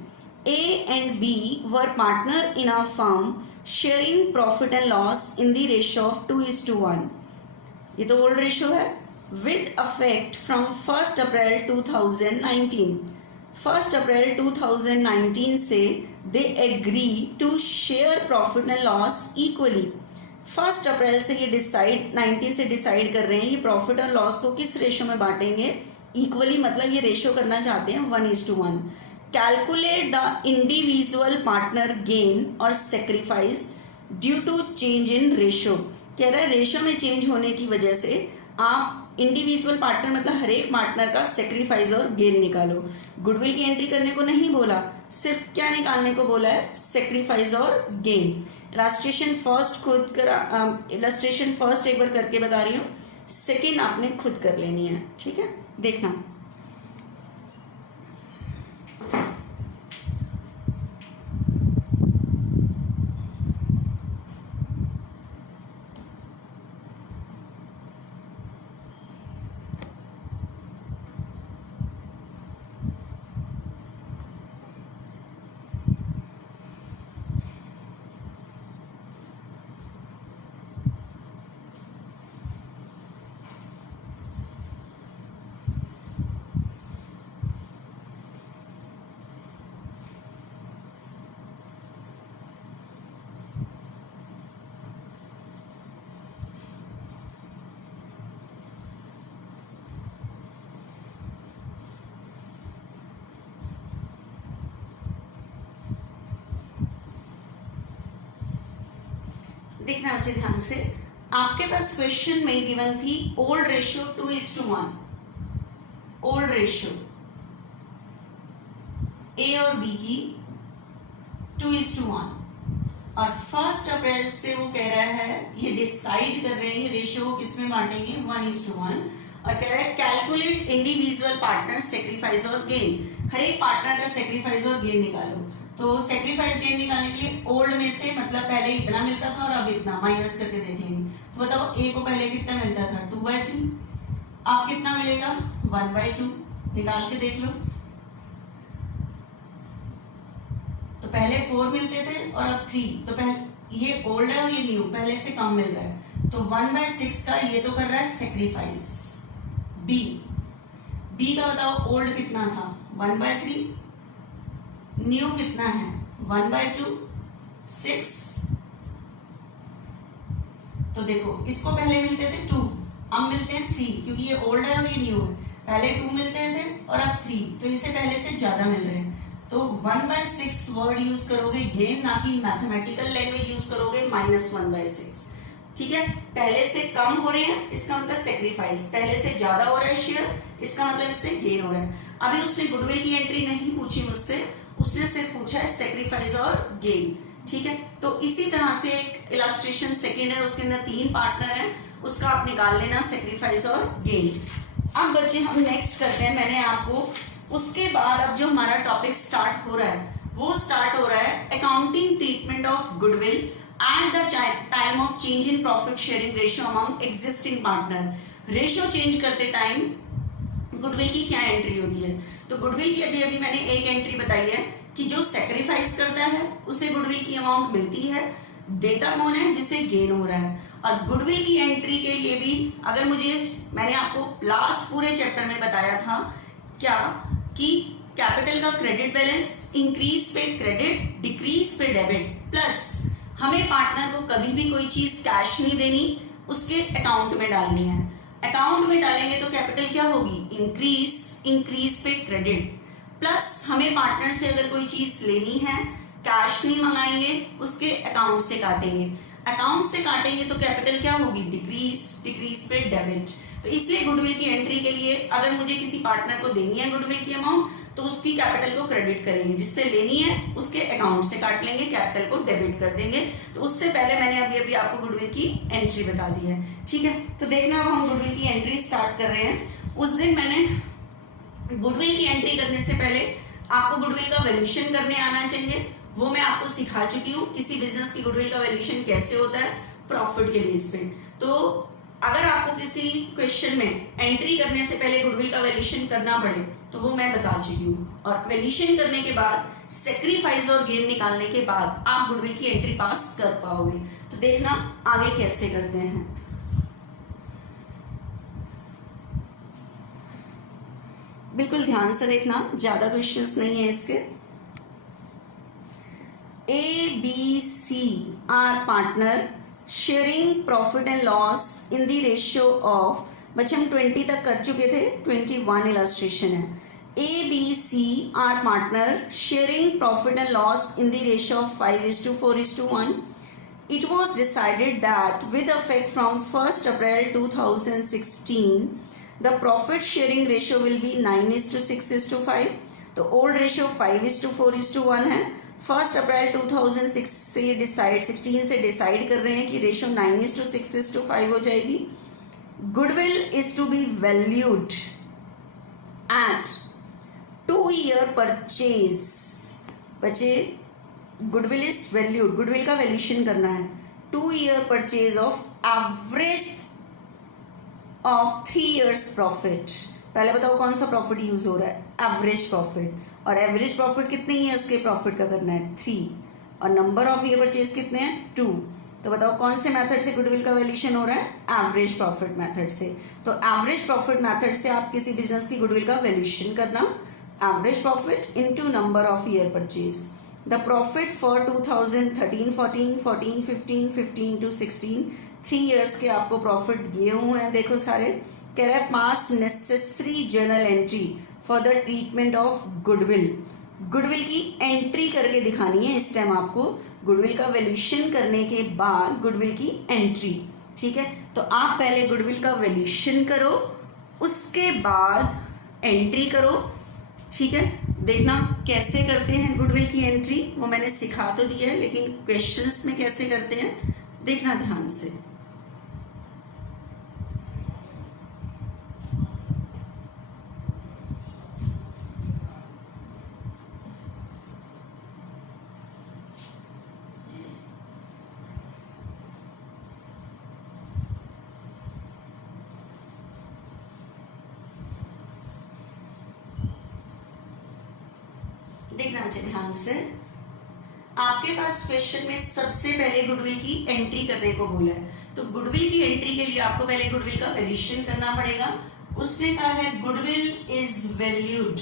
A and B were partner in a firm sharing profit and loss in the ratio of 2:1। ये तो ओल्ड रेशियो है। विद अफेक्ट फ्रॉम 1 अप्रैल 2019। 1 अप्रैल 2019 से they agree to share profit and loss equally. 1 अप्रैल से ये 19 से डिसाइड कर रहे हैं ये प्रॉफिट और लॉस को किस रेशो में बांटेंगे, इक्वली, मतलब ये रेशो करना चाहते हैं 1:1। Calculate the individual partner gain और sacrifice due to change in ratio. कह रहा है रेशो में चेंज होने की वजह से आप इंडिविजुअल पार्टनर मतलब हर एक पार्टनर का सेक्रीफाइस और गेन निकालो। गुडविल की एंट्री करने को नहीं बोला, सिर्फ क्या निकालने को बोला है, सेक्रीफाइस और गेन। इलस्ट्रेशन फर्स्ट एक बार करके बता रही हूँ, सेकंड आपने खुद कर लेनी है। ठीक है, देखना। देखना अच्छे ध्यान से, आपके पास क्वेश्चन में गिवन थी old ratio 2:1। Old ratio A और बी की 2:1 और 1 अप्रैल से वो कह रहा है, ये डिसाइड कर रहे हैं रेशियो को किसमें बांटेंगे, 1:1, और कह रहा है कैलकुलेट इंडिविजुअल पार्टनर सेक्रीफाइस और गेन। हर एक पार्टनर का सेक्रीफाइस और गेन निकालो। तो सेक्रीफाइस गेन निकालने के लिए ओल्ड में से, मतलब पहले इतना मिलता था और अब इतना, माइनस करके देख लेंगे। तो बताओ ए को पहले कितना मिलता था, 2/3, अब कितना मिलेगा, 1/2, निकाल के देख लो। तो पहले 4 मिलते थे और अब 3, तो पहले ये ओल्ड है और ये न्यू, पहले से कम मिल रहा है। तो 1/6 का ये तो कर रहा है सेक्रीफाइस। बी का बताओ ओल्ड कितना था, 1/3, न्यू कितना है, 1/2, 6। तो देखो इसको पहले मिलते थे 2, अब मिलते हैं 3, क्योंकि ये ओल्ड है और ये न्यू है। पहले 2 मिलते थे और अब 3, तो इससे पहले से ज्यादा मिल रहे हैं। तो 1/6 वर्ड यूज करोगे गेन, ना कि मैथमेटिकल लैंग्वेज यूज करोगे -1/6। ठीक है, पहले से कम हो रहे हैं इसका मतलब सेक्रीफाइस, पहले से ज्यादा हो रहा है शेयर इसका मतलब इससे गेन हो रहा है। अभी उसने गुडविल की एंट्री नहीं पूछी मुझसे, उसने सिर्फ पूछा है सेक्रीफाइस और गेन। ठीक है, तो इसी तरह से एक इलस्ट्रेशन सेकंड है, उसके अंदर 3 पार्टनर है, उसका आप निकाल लेना सेक्रीफाइस और गेन। अब बच्चे हम नेक्स्ट करते हैं, मैंने आपको उसके बाद अब जो हमारा टॉपिक स्टार्ट हो रहा है वो स्टार्ट हो रहा है accounting treatment of goodwill at the time of change in profit sharing ratio among existing partner. Ratio change करते टाइम गुडविल की क्या एंट्री होती है। तो गुडविल की अभी मैंने एक एंट्री बताई है कि जो सेक्रीफाइस करता है उसे गुडविल की अमाउंट मिलती है, देता कौन है, जिसे गेन हो रहा है। और गुडविल की एंट्री के लिए भी अगर मैंने आपको लास्ट पूरे चैप्टर में बताया था क्या, कि कैपिटल का क्रेडिट बैलेंस इंक्रीज पे क्रेडिट, डिक्रीज पे डेबिट, प्लस हमें पार्टनर को कभी भी कोई चीज कैश नहीं देनी, उसके अकाउंट में डालनी है। अकाउंट में डालेंगे तो कैपिटल क्या होगी, इंक्रीज, इंक्रीज पे क्रेडिट, प्लस हमें पार्टनर से अगर कोई चीज लेनी है, कैश नहीं मंगाएंगे, उसके अकाउंट से काटेंगे, अकाउंट से काटेंगे तो कैपिटल क्या होगी, डिक्रीज, डिक्रीज पे डेबिट। तो इसलिए गुडविल की एंट्री के लिए अगर मुझे किसी पार्टनर को देनी है गुडविल की अमाउंट, तो उसकी कैपिटल को क्रेडिट करेंगे, जिससे लेनी है उसके अकाउंट से काट लेंगे, कैपिटल को डेबिट कर देंगे। तो उससे पहले मैंने अभी अभी आपको गुडविल की एंट्री बता दी है, ठीक है। तो देखना अब हम गुडविल की एंट्री स्टार्ट कर रहे हैं। उस दिन मैंने गुडविल की एंट्री करने से पहले आपको गुडविल का वैल्यूएशन करने आना चाहिए, वो मैं आपको सिखा चुकी हूँ। किसी बिजनेस की गुडविल का वैल्यूएशन कैसे होता है, प्रॉफिट के बेस पे। तो अगर आपको किसी क्वेश्चन में एंट्री करने से पहले गुडविल का वैल्यूएशन करना पड़े तो वो मैं बता चुकी हूँ, और वैल्यूएशन करने के बाद सेक्रीफाइस और गेन निकालने के बाद आप गुडविल की एंट्री पास कर पाओगे। तो देखना आगे कैसे करते हैं। बिल्कुल ध्यान से देखना, ज्यादा क्वेश्चंस नहीं है इसके। A B C are partner sharing profit and loss in the ratio of, बच्चे हम 20 तक कर चुके थे, 21 इलस्ट्रेशन है। A B C are partner sharing profit and loss in the ratio of 5:4:1. It was decided that with effect from 1st April 2016, the profit sharing ratio will be 9:6:5. तो ओल्ड रेशियो 5:4:1 है। 1st अप्रैल 2006 से डिसाइड 16 से डिसाइड कर रहे हैं कि रेशियो 9:6:5 हो जाएगी। Goodwill is to be valued at 2-year purchase. बच्चे गुडविल इज वैल्यूड, गुडविल का वैल्यूएशन करना है 2-year purchase of average of 3 years profit. पहले बताओ कौन सा प्रॉफिट यूज हो रहा है, एवरेज प्रॉफिट, और एवरेज प्रॉफिट कितने ईयर्स के प्रॉफिट का करना है 3, और नंबर ऑफ ईयर परचेज कितने हैं 2। तो बताओ कौन से मेथड से गुडविल का वैल्यूएशन हो रहा है, एवरेज प्रॉफिट मेथड से। तो एवरेज प्रॉफिट मेथड से आप किसी बिजनेस की गुडविल का वैल्यूएशन करना, average profit into number of year purchase. The profit for 2013-14, 14-15, 15-16, 3 years के आपको प्रॉफिट दिए हुए हैं। देखो सारे कह रहे हैं पास necessary journal entry for the treatment of goodwill. Goodwill की एंट्री करके दिखानी है इस टाइम आपको, गुडविल का वैल्यूएशन करने के बाद गुडविल की एंट्री, ठीक है। तो आप पहले गुडविल का वैल्यूएशन करो, उसके बाद एंट्री करो, ठीक है। देखना कैसे करते हैं गुडविल की एंट्री, वो मैंने सिखा तो दिया है, लेकिन क्वेश्चंस में कैसे करते हैं देखना ध्यान से। देखना बच्चे ध्यान से, आपके पास क्वेश्चन में सबसे पहले गुडविल की एंट्री करने को बोला है। तो गुडविल की एंट्री के लिए आपको पहले गुडविल का वैल्यूएशन करना पड़ेगा। उसने कहा है goodwill is valued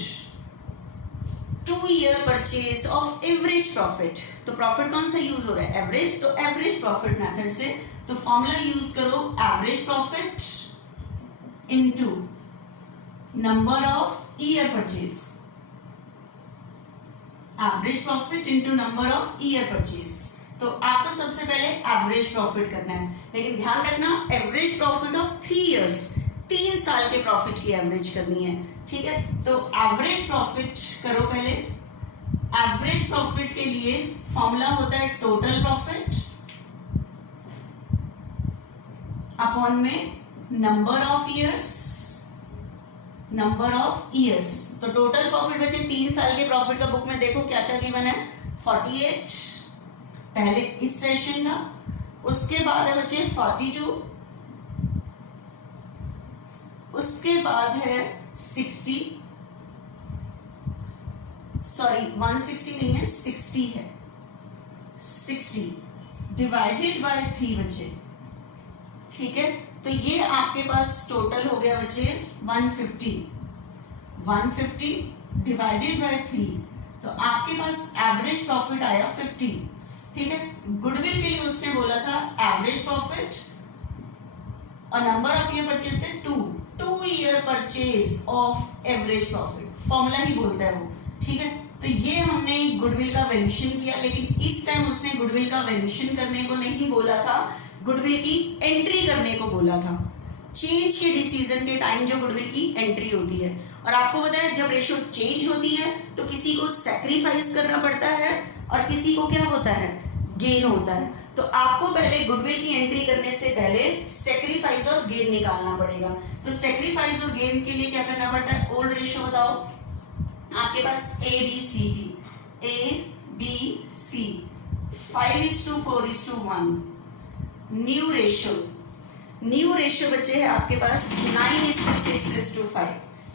2-year purchase of average profit. तो प्रॉफिट कौन सा यूज हो रहा है, एवरेज, तो एवरेज प्रॉफिट मेथड से तो फॉर्मूला यूज करो average profit into number of year purchase, average profit into number of year purchase. तो आपको सबसे पहले एवरेज प्रॉफिट करना है, लेकिन ध्यान रखना एवरेज प्रॉफिट ऑफ 3 years, 3 साल के प्रॉफिट की एवरेज करनी है, ठीक है। तो एवरेज प्रॉफिट करो पहले। एवरेज प्रॉफिट के लिए फॉर्मूला होता है टोटल प्रॉफिट अपॉन में number of years, number of years. तो टोटल प्रॉफिट बचे 3 साल के प्रॉफिट का बुक में देखो क्या क्या गिवन है, 48 पहले इस सेशन का, उसके बाद है बचे 42, उसके बाद है 60, सॉरी 160 नहीं है 60 है, 60 डिवाइडेड बाय 3 बचे, ठीक है। तो ये आपके पास टोटल हो गया बचे 150, 150 डिवाइडेड बाय 3, तो आपके पास एवरेज प्रॉफिट आया 50। ठीक है, गुडविल के लिए उसने बोला था एवरेज प्रॉफिट और नंबर ऑफ ईयर परचेज थे 2 year purchase of average profit, formula ही बोलता है वो। ठीक है, तो ये हमने गुडविल का वैल्यूएशन किया, लेकिन इस टाइम उसने गुडविल का वैल्यूएशन करने को नहीं बोला था, गुडविल की एंट्री करने को बोला था। चेंज के डिसीजन के टाइम जो गुडविल की एंट्री होती है, और आपको पता है जब रेशियो चेंज होती है तो किसी को सैक्रिफाइस करना पड़ता है और किसी को क्या होता है, गेन होता है। तो आपको पहले गुडविल की एंट्री करने से पहले सैक्रिफाइस और गेन निकालना पड़ेगा। तो सैक्रिफाइस और गेन के लिए क्या करना पड़ता है, ओल्ड रेशियो बताओ आपके पास A B C 5:4:1। New ratio बचे है आपके पास 9:6:5।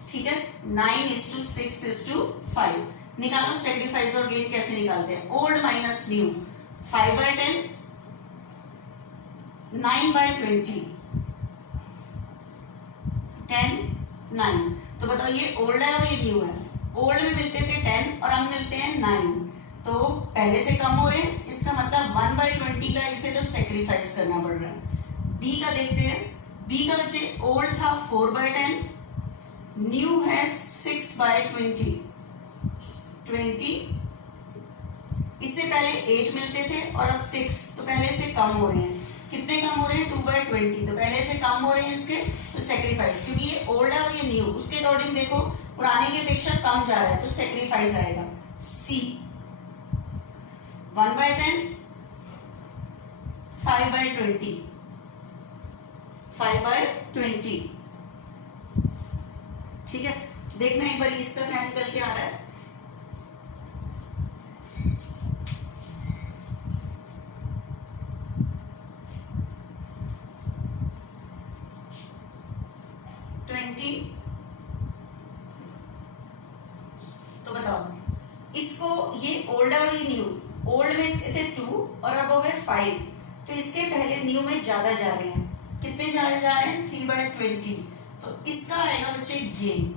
ठीक है, 9:6:5। निकालो सैक्रिफाइस और गेन कैसे निकालते हैं, ओल्ड माइनस न्यू, 5/10, 9/20, 10, 9। तो बताओ ये ओल्ड है और ये न्यू है। ओल्ड में मिलते थे 10 और अब मिलते हैं 9, तो पहले से कम हो रहे हैं, इसका मतलब 1/20 का इसे तो सैक्रिफाइस करना पड़ रहा है। बी का देखते हैं, बी का बच्चे ओल्ड था 4/10, न्यू है 6/20, 20। इससे पहले 8 मिलते थे और अब 6, तो पहले से कम हो रहे हैं। कितने कम हो रहे हैं, 2/20, तो पहले से कम हो रहे हैं इसके, तो सैक्रिफाइस, क्योंकि ये ओल्ड है और ये न्यू, उसके अकॉर्डिंग देखो पुराने की अपेक्षा कम जा रहा है, तो सैक्रिफाइस आएगा। सी 1/10, 5/20, 5/20। ठीक है, देखना एक बार इसका क्या निकल के आ रहा है। तो बताओ इसको, ये ओल्ड और ये न्यू, ओल्ड में इसके थे 2 और अब हो गए 5, तो इसके पहले न्यू में ज्यादा जा रहे हैं। कितने ज्यादा जा रहे हैं, 3/20, तो इसका आएगा बच्चे गेन।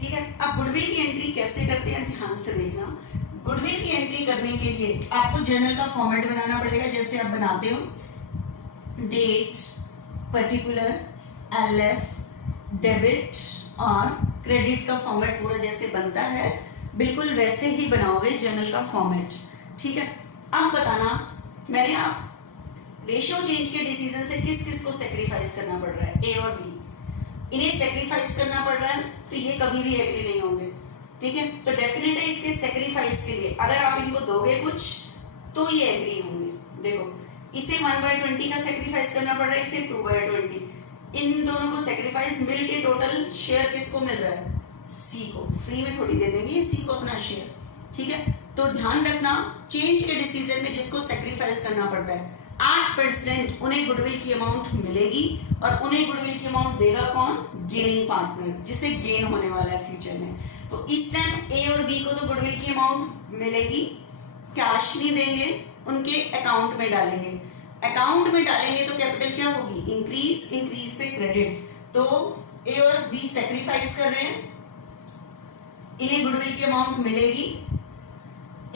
ठीक है, अब गुडविल की एंट्री कैसे करते हैं ध्यान से देखना। गुडविल की एंट्री करने के लिए आपको जर्नल का फॉर्मेट बनाना पड़ेगा, जैसे आप बनाते हो डेट, पर्टिकुलर, एलएफ, डेबिट और क्रेडिट का फॉर्मेट पूरा जैसे बनता है बिल्कुल वैसे ही बनाओगे जर्नल का फॉर्मेट। ठीक है, अब बताना मैंने आप रेशियो चेंज के डिसीजन से किस किस को सेक्रीफाइस करना पड़ रहा है, ए और बी, इन्हें सेक्रीफाइस करना पड़ रहा है, तो ये कभी भी एग्री नहीं होंगे। ठीक है, तो डेफिनेट है इसके सेक्रीफाइस के लिए अगर आप इनको दोगे कुछ तो ये एग्री होंगे। देखो इसे 1/20 का सेक्रीफाइस करना पड़ रहा है, इसे 2/20, इन दोनों को सेक्रीफाइस मिल के टोटल शेयर किसको मिल रहा है, सी को, फ्री में थोड़ी दे देंगे सी को अपना शेयर। ठीक है, तो ध्यान रखना चेंज के डिसीजन में जिसको सेक्रीफाइस करना पड़ता है 8% उन्हें गुडविल की अमाउंट मिलेगी, और उन्हें गुडविल की अमाउंट देगा कौन, गेनिंग पार्टनर, जिससे गेन होने वाला है फ्यूचर में। तो इस टाइम ए और बी को तो गुडविल की अमाउंट मिलेगी, कैश नहीं देंगे, उनके अकाउंट में डालेंगे। अकाउंट में डालेंगे तो कैपिटल क्या होगी, इंक्रीज, इंक्रीज पे क्रेडिट। तो ए और बी सेक्रीफाइस कर रहे हैं, इन्हें गुडविल की अमाउंट मिलेगी,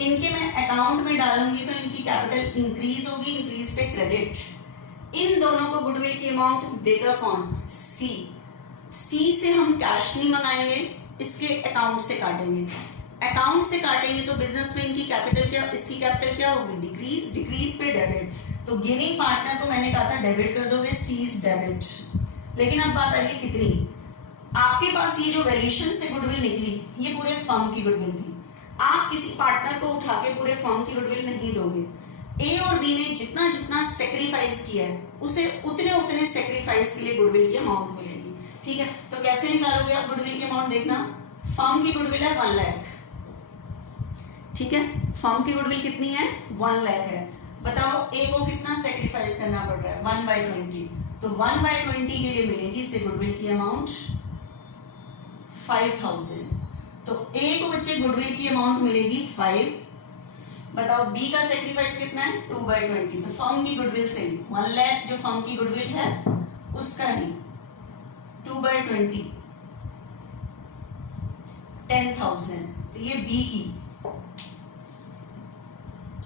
इनके मैं अकाउंट में डालूंगी तो इनकी कैपिटल इंक्रीज होगी, इंक्रीज पे क्रेडिट। इन दोनों को गुडविल की अमाउंट देगा कौन, सी। सी से हम कैश नहीं मंगाएंगे, इसके अकाउंट से काटेंगे। अकाउंट से काटेंगे तो बिजनेस में इनकी कैपिटल क्या, इसकी कैपिटल क्या होगी, डिक्रीज, डिक्रीज पे डेबिट। तो गेनिंग पार्टनर को मैंने कहा था डेबिट कर दोगे, सीज डेबिट। लेकिन अब बात आई कितनी, आपके पास ये जो वैल्यूएशन से गुडविल निकली ये पूरे फर्म की गुडविल थी, आप किसी पार्टनर को उठा के पूरे फर्म की गुडविल नहीं दोगे। ए और बी ने जितना जितना सेक्रीफाइस किया है उसे उतने उतने सेक्रीफाइस के लिए गुडविल की अमाउंट मिलेगी। ठीक है, तो कैसे निकालोगे आप गुडविल की अमाउंट, देखना फर्म की गुडविल है 1 लाख। ठीक है, फर्म की गुडविल कितनी है, 1 लाख है। बताओ ए को कितना सेक्रीफाइस करना पड़ रहा है, 1/20, तो 1/20 के लिए मिलेगी इसे गुडविल की अमाउंट 5000। तो ए को बच्चे गुडविल की अमाउंट मिलेगी 5। बताओ बी का सेक्रीफाइस कितना है, 2/20, तो फर्म की गुडविल से 1 लाख जो फर्म की गुडविल है उसका ही 2/20 10,000, तो ये बी की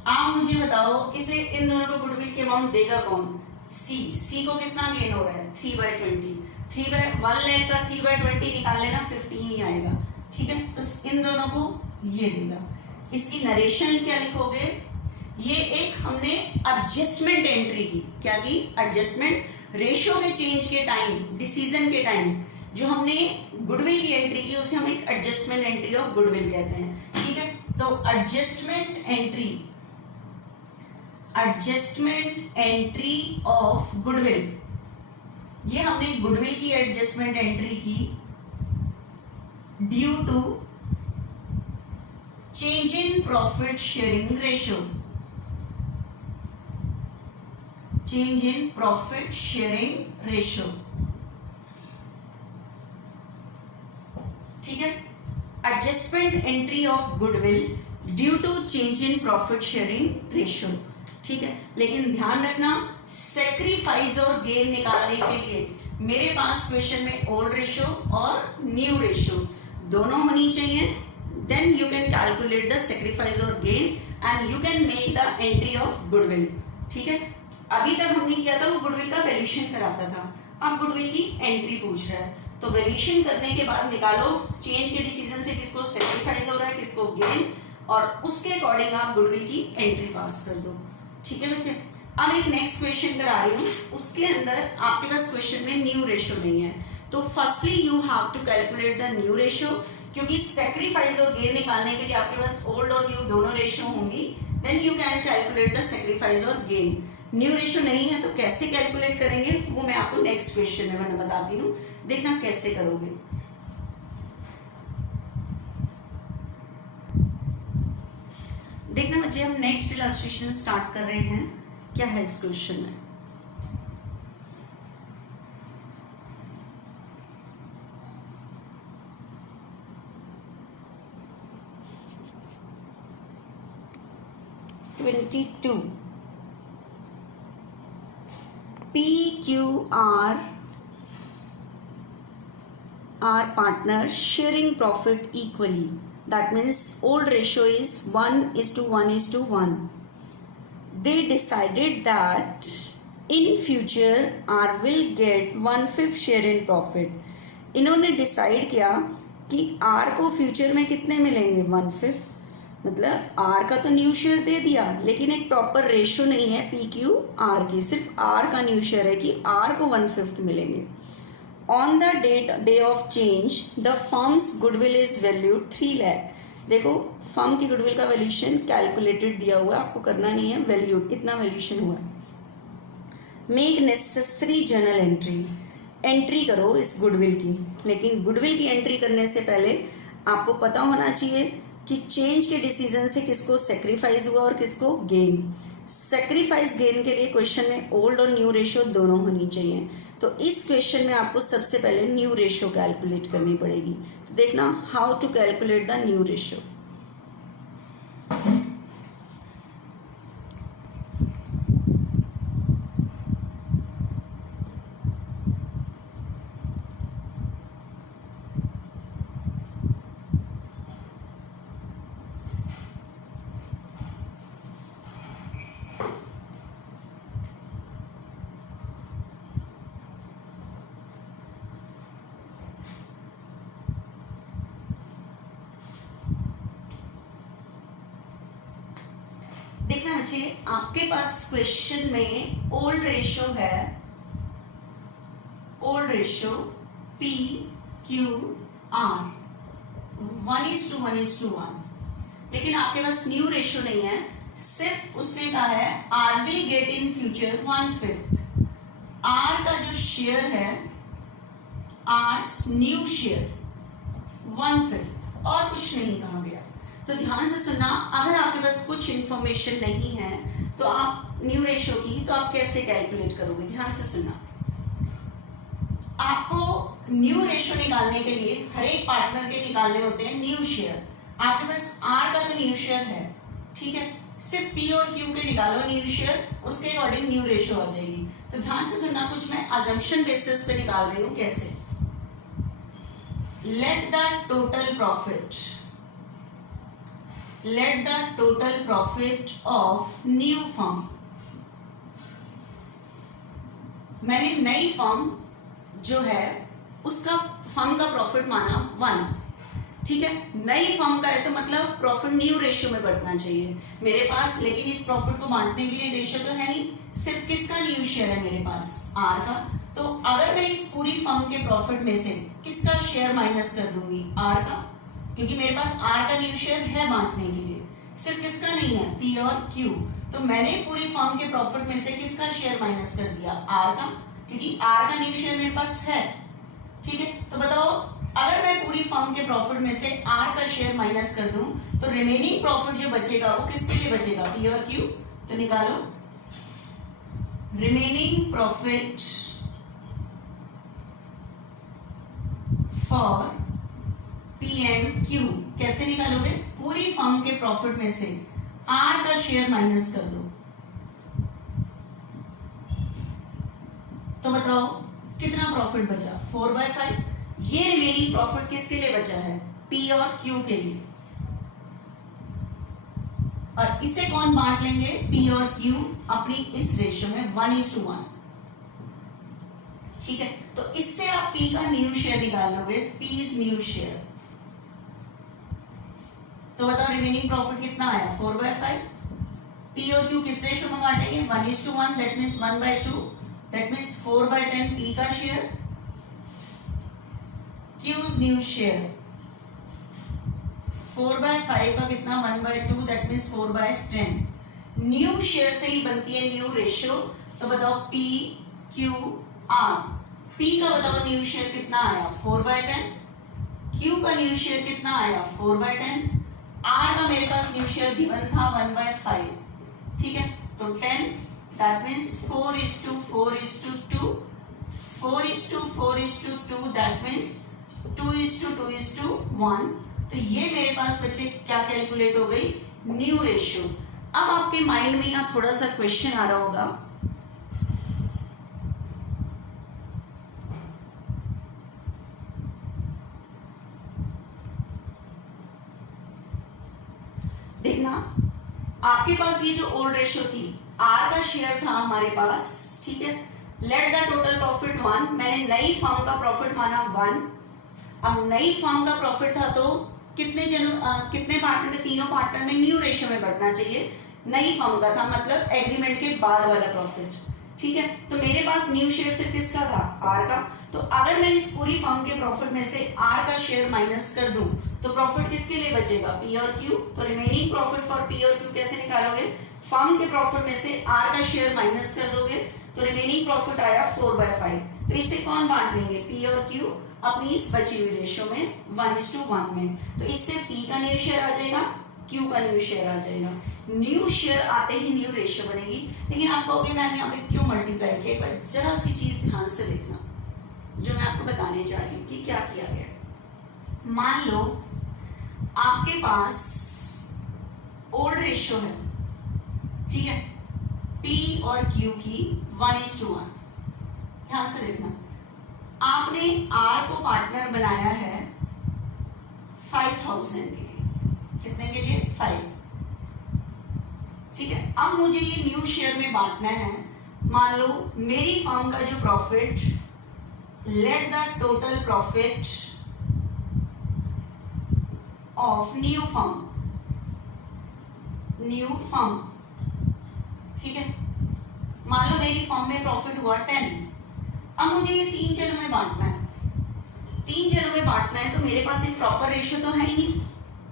आप मुझे बताओ इसे इन दोनों को गुडविल के अमाउंट देगा कौन? सी को कितना गेन हो रहा है? 3/20। 1 लाख का 3/20 निकाल लेना, 15 ही आएगा। ठीक है, तो इन दोनों को ये देगा। इसकी नरेशन क्या लिखोगे? ये एक हमने एडजस्टमेंट एंट्री की। क्या की? एडजस्टमेंट रेशियो के चेंज के टाइम, डिसीजन के टाइम जो हमने गुडविल की एंट्री की उसे हम एक एडजस्टमेंट एंट्री ऑफ गुडविल कहते हैं। ठीक है, तो एडजस्टमेंट एंट्री ऑफ गुडविल, ये हमने गुडविल की एडजस्टमेंट एंट्री की due to change in profit sharing ratio. Change in profit sharing ratio. ठीक है, adjustment entry of goodwill due to change in profit sharing ratio. ठीक है, लेकिन ध्यान रखना सेक्रीफाइस और गेन निकालने के लिए मेरे पास क्वेश्चन में ओल्ड रेशियो और न्यू रेशियो दोनों होनी चाहिए। Then you can calculate the sacrifice और gain and you can make the entry of goodwill. ठीक है, अभी तक हमने किया था वो गुडविल का वैल्यूएशन कराता था, अब गुडविल की एंट्री पूछ रहा है। तो वैल्यूएशन करने के बाद निकालो चेंज के डिसीजन से किसको सेक्रीफाइस हो रहा है, किसको गेन, और उसके अकॉर्डिंग आप गुडविल की एंट्री पास कर दो। ठीक है बच्चे, अब एक नेक्स्ट क्वेश्चन करा रही हूँ, उसके अंदर आपके पास क्वेश्चन में न्यू रेशियो नहीं है। तो firstly you have to calculate the new ratio, क्योंकि सेक्रीफाइस और गेन निकालने के लिए आपके पास ओल्ड और न्यू दोनों रेशियो होंगी। Then you can calculate the sacrifice और गेन। न्यू रेशियो नहीं है तो कैसे कैलकुलेट करेंगे वो मैं आपको नेक्स्ट क्वेश्चन में मैं बताती हूँ, देखना कैसे करोगे। देखना बच्चे, हम नेक्स्ट इलस्ट्रेशन स्टार्ट कर रहे हैं। क्या है इस क्वेश्चन में? PQR are partners sharing profit equally. That means old ratio is 1:1:1. They decided that in future R will get 1/5 share in profit. इन्होंने डिसाइड किया कि R को फ्यूचर में कितने मिलेंगे? 1/5। मतलब R का तो न्यू शेयर दे दिया, लेकिन एक प्रॉपर रेशियो नहीं है PQR की, सिर्फ R का न्यू शेयर है कि R को 1/5 मिलेंगे। On the day of change the firms goodwill is valued 3 lakh. देखो फर्म की गुडविल का वैल्यूएशन कैलकुलेटेड दिया हुआ है, आपको करना नहीं है, वैल्यूड इतना वैल्यूएशन हुआ है। मेक नेसेसरी जर्नल एंट्री करो इस गुडविल की। लेकिन गुडविल की एंट्री करने से पहले आपको पता होना चाहिए कि चेंज के डिसीजन से किसको सेक्रीफाइस हुआ और किसको गेन। सेक्रीफाइस गेन के लिए क्वेश्चन में ओल्ड और न्यू रेशियो दोनों होनी चाहिए। तो इस क्वेश्चन में आपको सबसे पहले न्यू रेशियो कैलकुलेट करनी पड़ेगी। तो देखना how to calculate the new ratio. देखना बच्चे, आपके पास क्वेश्चन में ओल्ड रेशियो है, ओल्ड रेशियो PQR 1:1:1, लेकिन आपके पास न्यू रेशियो नहीं है। सिर्फ उसने कहा है R will get in future 1/5। R का जो शेयर है, R's न्यू शेयर 1/5, और कुछ नहीं कहा गया। तो ध्यान से सुनना, अगर आपके पास कुछ इंफॉर्मेशन नहीं है तो आप न्यू रेशियो की तो आप कैसे कैलकुलेट करोगे? ध्यान से सुनना, आपको न्यू रेशियो निकालने के लिए हर एक पार्टनर के निकालने होते हैं न्यू शेयर। आपके पास R का तो न्यू शेयर है, ठीक है, सिर्फ P और Q के निकालो न्यू शेयर, उसके अकॉर्डिंग न्यू रेशियो आ जाएगी। तो ध्यान से सुनना, कुछ मैं अजम्पशन बेसिस पे निकाल रही हूं। कैसे? Let the total profit let the total profit of new firm, मैंने नई फर्म जो है उसका फर्म का प्रॉफिट माना 1, ठीक है। नई फर्म का है तो मतलब प्रॉफिट न्यू रेशियो में बढ़ना चाहिए मेरे पास, लेकिन इस प्रॉफिट को बांटने के लिए रेशियो तो है नहीं, सिर्फ किसका न्यू शेयर है मेरे पास, आर का। तो अगर मैं इस पूरी फर्म के प्रॉफिट में से किसका शेयर माइनस कर दूंगी, आर का, क्योंकि मेरे पास आर का न्यू शेयर है बांटने के लिए, सिर्फ किसका नहीं है, पी और क्यू। तो मैंने पूरी फर्म के प्रॉफिट में से किसका शेयर माइनस कर दिया, आर का, क्योंकि आर का न्यू शेयर मेरे पास है, ठीक है। तो बताओ अगर मैं पूरी फर्म के प्रॉफिट में से आर का शेयर माइनस कर दूं तो रिमेनिंग प्रॉफिट जो बचेगा वो किसके लिए बचेगा, पी और क्यू। तो निकालो remaining profit for P and Q. कैसे निकालोगे, पूरी फर्म के प्रॉफिट में से आर का शेयर माइनस कर दो, तो बताओ कितना प्रॉफिट बचा, 4/5। ये रिमेनिंग प्रॉफिट किसके लिए बचा है, पी और क्यू के लिए, और इसे कौन बांट लेंगे, पी और क्यू अपनी इस रेशियो में 1:1, ठीक है। तो इससे आप पी का न्यू शेयर निकाल लोगे, पी इज न्यू शेयर। तो बताओ रिमेनिंग प्रॉफिट कितना आया, 4/5। पी और क्यू किस रेशियो में बांटेंगे, 1:1, that means 1/2, that means 4/10 P का शेयर, Q's न्यू शेयर 4/5 का कितना, 1/2, दैट मीन्स 4/10। न्यू शेयर से ही बनती है न्यू रेशियो। तो बताओ P Q R, P का बताओ न्यू शेयर कितना आया, 4/10, Q का न्यू शेयर कितना आया, 4/10, R का मेरे पास न्यू शेयर गिवन था 1/5, ठीक है। तो 10, दैट मीन्स 4:4:2, 4:4:2, दैट मीन्स 2:2:1। तो ये मेरे पास बच्चे क्या कैलकुलेट हो गई, न्यू रेशियो। अब आपके माइंड में यहाँ थोड़ा सा क्वेश्चन आ रहा होगा, देखना आपके पास ये जो ओल्ड रेशियो थी, आर का शेयर था हमारे पास, ठीक है। लेट द टोटल प्रॉफिट 1, मैंने नई फर्म का प्रॉफिट माना 1। अब नई फर्म का प्रॉफिट था तो कितने पार्टनर ने, तीनों पार्टनर ने न्यू रेशियो में बढ़ना चाहिए। नई फर्म का था मतलब एग्रीमेंट के बाद वाला प्रॉफिट, ठीक है। तो मेरे पास न्यू शेयर सिर्फ किसका था, आर का। तो अगर मैं इस पूरी फर्म के प्रॉफिट में से आर का शेयर माइनस कर दूं तो प्रॉफिट किसके लिए बचेगा, पी और क्यू। तो रिमेनिंग प्रॉफिट फॉर पी और क्यू कैसे निकालोगे, फर्म के प्रॉफिट में से आर का शेयर माइनस कर दोगे, तो रिमेनिंग प्रॉफिट आया 4/5। तो इसे कौन बांट लेंगे, पी और क्यू अपनी इस बची हुई रेशियो में 1:1 में। तो इससे पी का न्यू शेयर आ जाएगा, क्यू का न्यू शेयर आ जाएगा। न्यू शेयर आते ही न्यू रेशियो बनेगी। लेकिन आप कहोगे मैम यहाँ पे क्यों मल्टीप्लाई किया, पर जरा सी चीज ध्यान से देखना जो मैं आपको बताने जा रही हूँ कि क्या किया गया। मान लो आपके पास ओल्ड रेशियो है, ठीक है, पी और क्यू की 1:1। ध्यान से देखना, आपने आर को पार्टनर बनाया है 5,000 के लिए, कितने के लिए, 5, ठीक है। अब मुझे ये न्यू शेयर में बांटना है। मान लो मेरी फर्म का जो profit, let the total profit of new firm, ठीक है। मान लो मेरी फर्म में प्रॉफिट हुआ 10। अब मुझे ये 3 चलों में बांटना है। 3 चलों में बांटना है तो मेरे पास एक प्रॉपर रेशियो तो है ही नहीं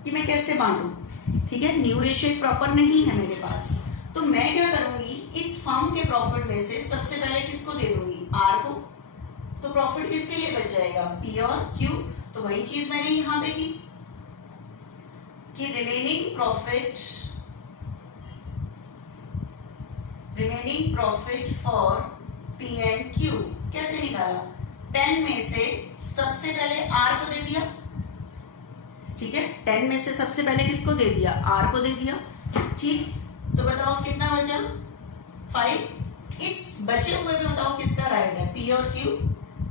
कि मैं कैसे बांटूं, ठीक है। न्यू रेशियो एक प्रॉपर नहीं है मेरे पास। तो मैं क्या करूंगी, इस फर्म के प्रॉफिट में से सबसे पहले किसको दे दूंगी, आर को। तो प्रॉफिट किसके लिए बच जाएगा, पी और क्यू। तो वही चीज मैंने यहां पे की कि remaining profit for P and Q कैसे निकाला, 10 में से सबसे पहले आर को दे दिया, ठीक है। 10 में से सबसे पहले किसको दे दिया, आर को दे दिया, ठीक। तो बताओ कितना बचा, 5। इस बचे हुए में बताओ किसका राइट है, पी और क्यू।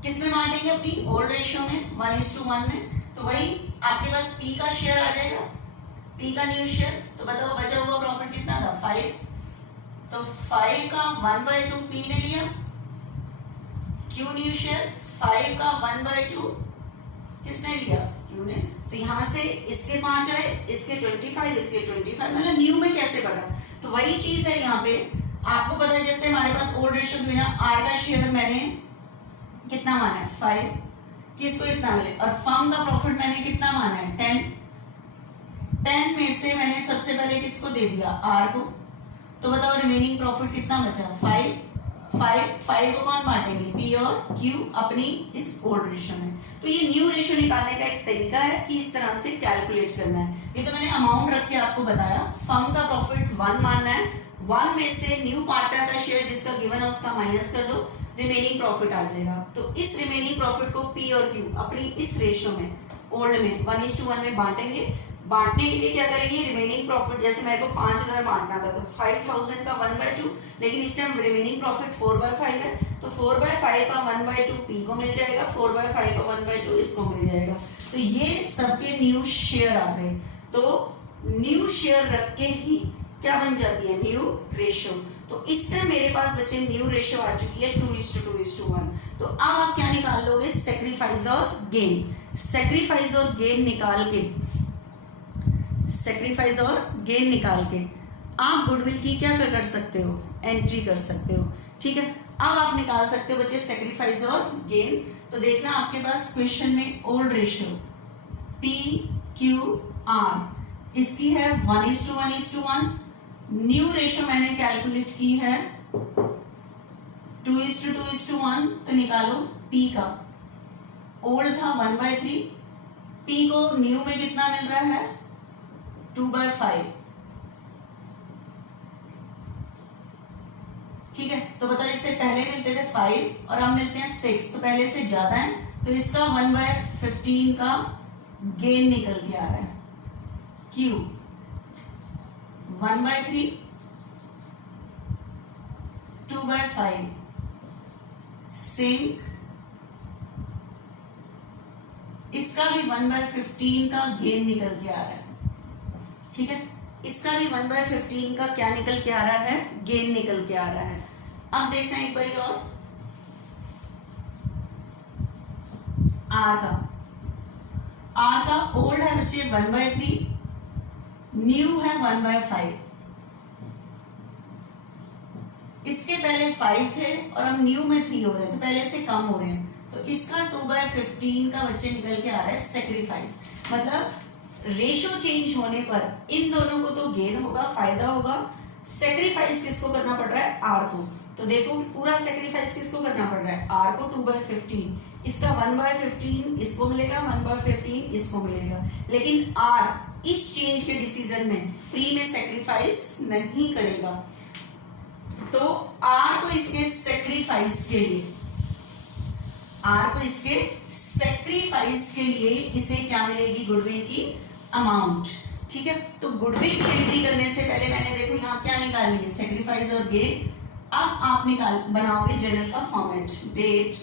किस में बांटेंगे, अपनी ओल्ड रेशियो में 1:1 में। तो वही आपके पास पी का शेयर आ जाएगा, P P का न्यू शेयर, तो बताओ बचा हुआ प्रॉफिट कितना था 5, तो 5 का 1/2 P ने लिया, Q न्यू शेयर 5 का 1/2 किसने लिया, Q ने। तो यहां से इसके 5 आए, इसके 25, इसके 25, मतलब न्यू में कैसे बढ़ा, तो वही चीज है यहाँ पे आपको पता है। जैसे हमारे पास ओल्ड रेशियो में ना R का शेयर मैंने कितना माना है 5, किसको इतना मिले, और फर्म का प्रॉफिट मैंने कितना माना है 10 में से मैंने सबसे पहले किसको दे दिया R को, तो बताओ रिमेनिंग प्रॉफिट कितना बचा 5 को कौन बांटेंगे P और Q अपनी इस ओल्ड रेशियो में। तो ये न्यू रेशियो निकालने का एक तरीका है कि इस तरह से कैलकुलेट करना है। ये तो मैंने अमाउंट रख के आपको बताया, फर्म का प्रॉफिट 1 मानना है, 1 में से न्यू पार्टनर का शेयर जिसका गिवन है उसका माइनस कर दो, रिमेनिंग प्रॉफिट आ जाएगा। तो इस रिमेनिंग प्रॉफिट को P और Q अपनी इस रेशियो में ओल्ड में 1:1 में बांटेंगे। बांटने के लिए क्या करेंगे, रिमेनिंग प्रॉफिट जैसे मेरे को 5000 बांटना था तो 5000 का 1/2, लेकिन इस टाइम रिमेनिंग प्रॉफिट 4/5 है, तो 4/5 का 1/2 P को मिल जाएगा, 4/5 का 1/2 इसको मिल जाएगा। तो ये सबके न्यू शेयर आ गए। तो न्यू शेयर रख के ही क्या बन जाती है न्यू रेशियो। तो इस टाइम मेरे पास बच्चे न्यू रेशियो आ चुकी है 2:2:1। तो अब आप क्या निकाल लोगे, सेक्रीफाइस और गेन। सेक्रीफाइस और गेन निकाल के, सेक्रीफाइस और गेन निकाल के आप गुडविल की क्या कर सकते हो, एंट्री कर सकते हो। ठीक है, अब आप निकाल सकते हो बच्चे सेक्रीफाइस और गेन। तो देखना आपके पास क्वेश्चन में ओल्ड रेशियो PQR इसकी है 1:1:1, न्यू रेशियो मैंने कैलकुलेट की है 2:2:1। तो निकालो P का, ओल्ड था 1/3, P को न्यू में कितना मिल रहा है 2/5। ठीक है, तो बताओ इससे पहले मिलते थे 5 और अब मिलते हैं 6, तो पहले से ज्यादा है, तो इसका 1/15 का गेन निकल के आ रहा है। Q 1/3, 2/5 सेम, इसका भी 1/15 का गेन निकल के आ रहा है। ठीक है, इसका भी 1/15 का क्या निकल के आ रहा है, गेन निकल के आ रहा है। अब देखना एक बार और R का ओल्ड है बच्चे 1/3, न्यू है 1/5। इसके पहले 5 थे और अब न्यू में 3 हो रहे हैं, तो पहले से कम हो रहे हैं, तो इसका 2/15 का बच्चे निकल के आ रहा है सेक्रीफाइस। मतलब रेशियो चेंज होने पर इन दोनों को तो गेन होगा, फायदा होगा, सेक्रीफाइस किसको करना पड़ रहा है R को। तो देखो पूरा सेक्रीफाइस किसको करना पड़ रहा है R को 2/15, इसका 1/15 इसको मिलेगा, 1/15 इसको मिलेगा, लेकिन R इस चेंज के डिसीजन में फ्री में सेक्रीफाइस नहीं करेगा। तो R को इसके सेक्रीफाइस के लिए, R को इसके सेक्रीफाइस के लिए इसे क्या मिलेगी, गुडविल की अमाउंट। ठीक है, तो गुडविल की एंट्री करने से पहले मैंने देखो यहाँ क्या निकाल लिया, सेक्रीफाइस और गेन। अब आप निकाल बनाओगे जनरल का format, date,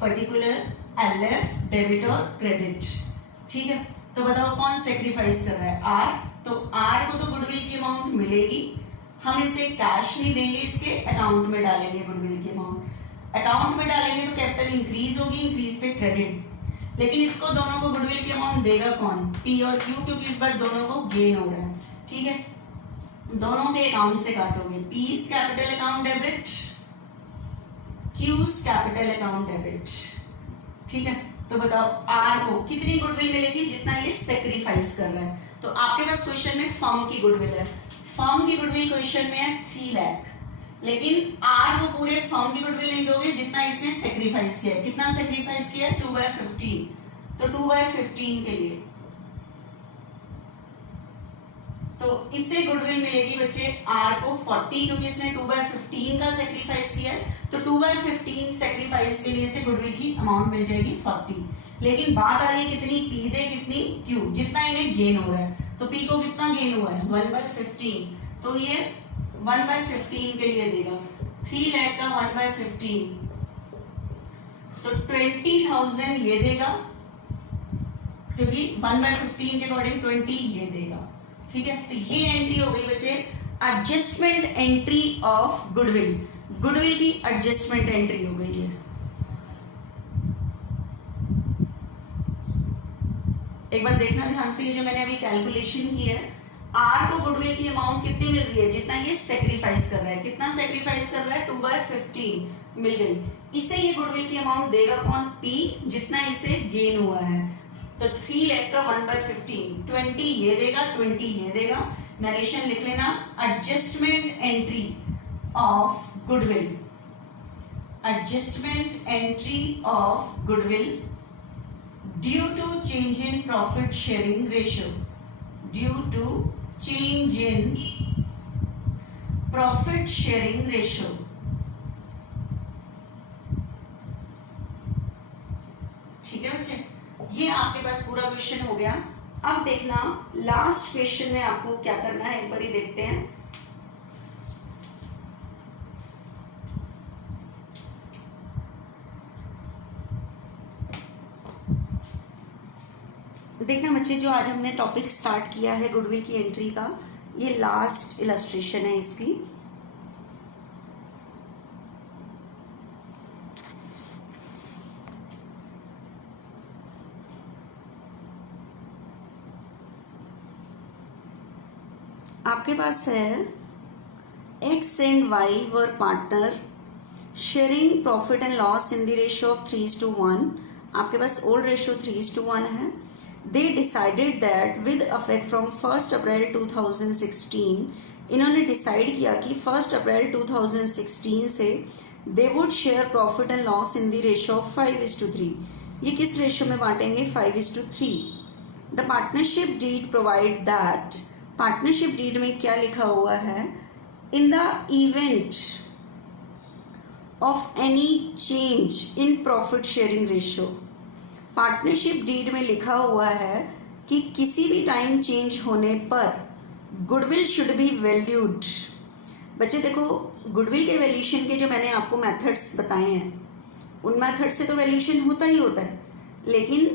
particular, LF, debit और क्रेडिट। ठीक है, तो बताओ कौन सेक्रीफाइस कर रहा है, R। तो R को तो गुडविल की अमाउंट मिलेगी, हम इसे कैश नहीं देंगे, इसके अकाउंट में डालेंगे गुडविल की अमाउंट। अकाउंट में डालेंगे तो कैपिटल इंक्रीज होगी, इंक्रीज पे क्रेडिट, लेकिन इसको दोनों को गुडविल की अमाउंट देगा कौन, P और Q, क्योंकि इस बार दोनों को गेन हो रहा है। ठीक है, दोनों के अकाउंट से काटोगे, P's capital account debit, Q's capital account debit. ठीक है, तो बताओ R को कितनी गुडविल मिलेगी, जितना ये सेक्रीफाइस कर रहा है। तो आपके पास क्वेश्चन में फर्म की गुडविल है, फर्म की गुडविल क्वेश्चन में है 3 लाख, लेकिन R को पूरे फर्म की गुडविल नहीं दोगे जितना इसने सेक्रीफाइस किया है। कितना सेक्रीफाइस किया है 2/15, तो 2/15 के लिए तो इससे गुडविल मिलेगी बच्चे R को 40, क्योंकि इसने 2/15 का सेक्रीफाइस किया है, तो 2/15 सेक्रीफाइस के लिए इसे गुडविल की अमाउंट मिल जाएगी 40। लेकिन बात आ रही है कितनी, P दे कितनी Q, जितना इन्हें गेन हो रहा है। तो P को कितना गेन हुआ है 1/15, तो ये 1/15 के लिए देगा 3 लाख का 1/15, तो 20,000 ये देगा, क्योंकि 1/15 के अकॉर्डिंग 20 ये देगा। ठीक है, तो ये एंट्री हो गई बच्चे adjustment entry of goodwill. Goodwill की एडजस्टमेंट एंट्री हो गई है। एक बार देखना ध्यान से, ये जो मैंने अभी कैलकुलेशन की है, आर को गुडविल की अमाउंट कितनी मिल रही है, जितना ये सेक्रीफाइस कर रहा है। कितना सेक्रीफाइस कर रहा है, 2/15 मिल गई। इसे ये गुडविल की अमाउंट देगा कौन, पी, जितना इसे गेन हुआ है। तो 3 लाख का 1/15, 20 ये देगा, 20 ये देगा। नरेशन लिख लेना, adjustment entry of goodwill, adjustment entry of goodwill due to change in profit sharing ratio, due to change in profit sharing ratio। ठीक है बच्चे, ये आपके पास पूरा क्वेश्चन हो गया। अब देखना लास्ट क्वेश्चन में आपको क्या करना है, एक बार ही देखते हैं। देखना बच्चे, जो आज हमने टॉपिक स्टार्ट किया है गुडविल की एंट्री का, ये लास्ट इलस्ट्रेशन है इसकी। आपके पास है x and why were partner sharing profit and loss in the ratio of 3:1। आपके पास ओल्ड रेशियो 3:1 है। They decided that with effect from 1 अप्रैल 2016, इन्होंने डिसाइड किया कि 1 अप्रैल 2016 से they would share profit and loss in the ratio of 5:3। ये किस रेशियो में बांटेंगे, 5:3। The partnership deed provide that, partnership deed में क्या लिखा हुआ है, in the event of any change in profit sharing ratio, partnership deed में लिखा हुआ है कि किसी भी टाइम चेंज होने पर गुडविल शुड बी वैल्यूड। बच्चे देखो, गुडविल के वैल्यूशन के जो मैंने आपको मेथड्स बताए हैं, उन मेथड से तो वैल्यूशन होता ही होता है, लेकिन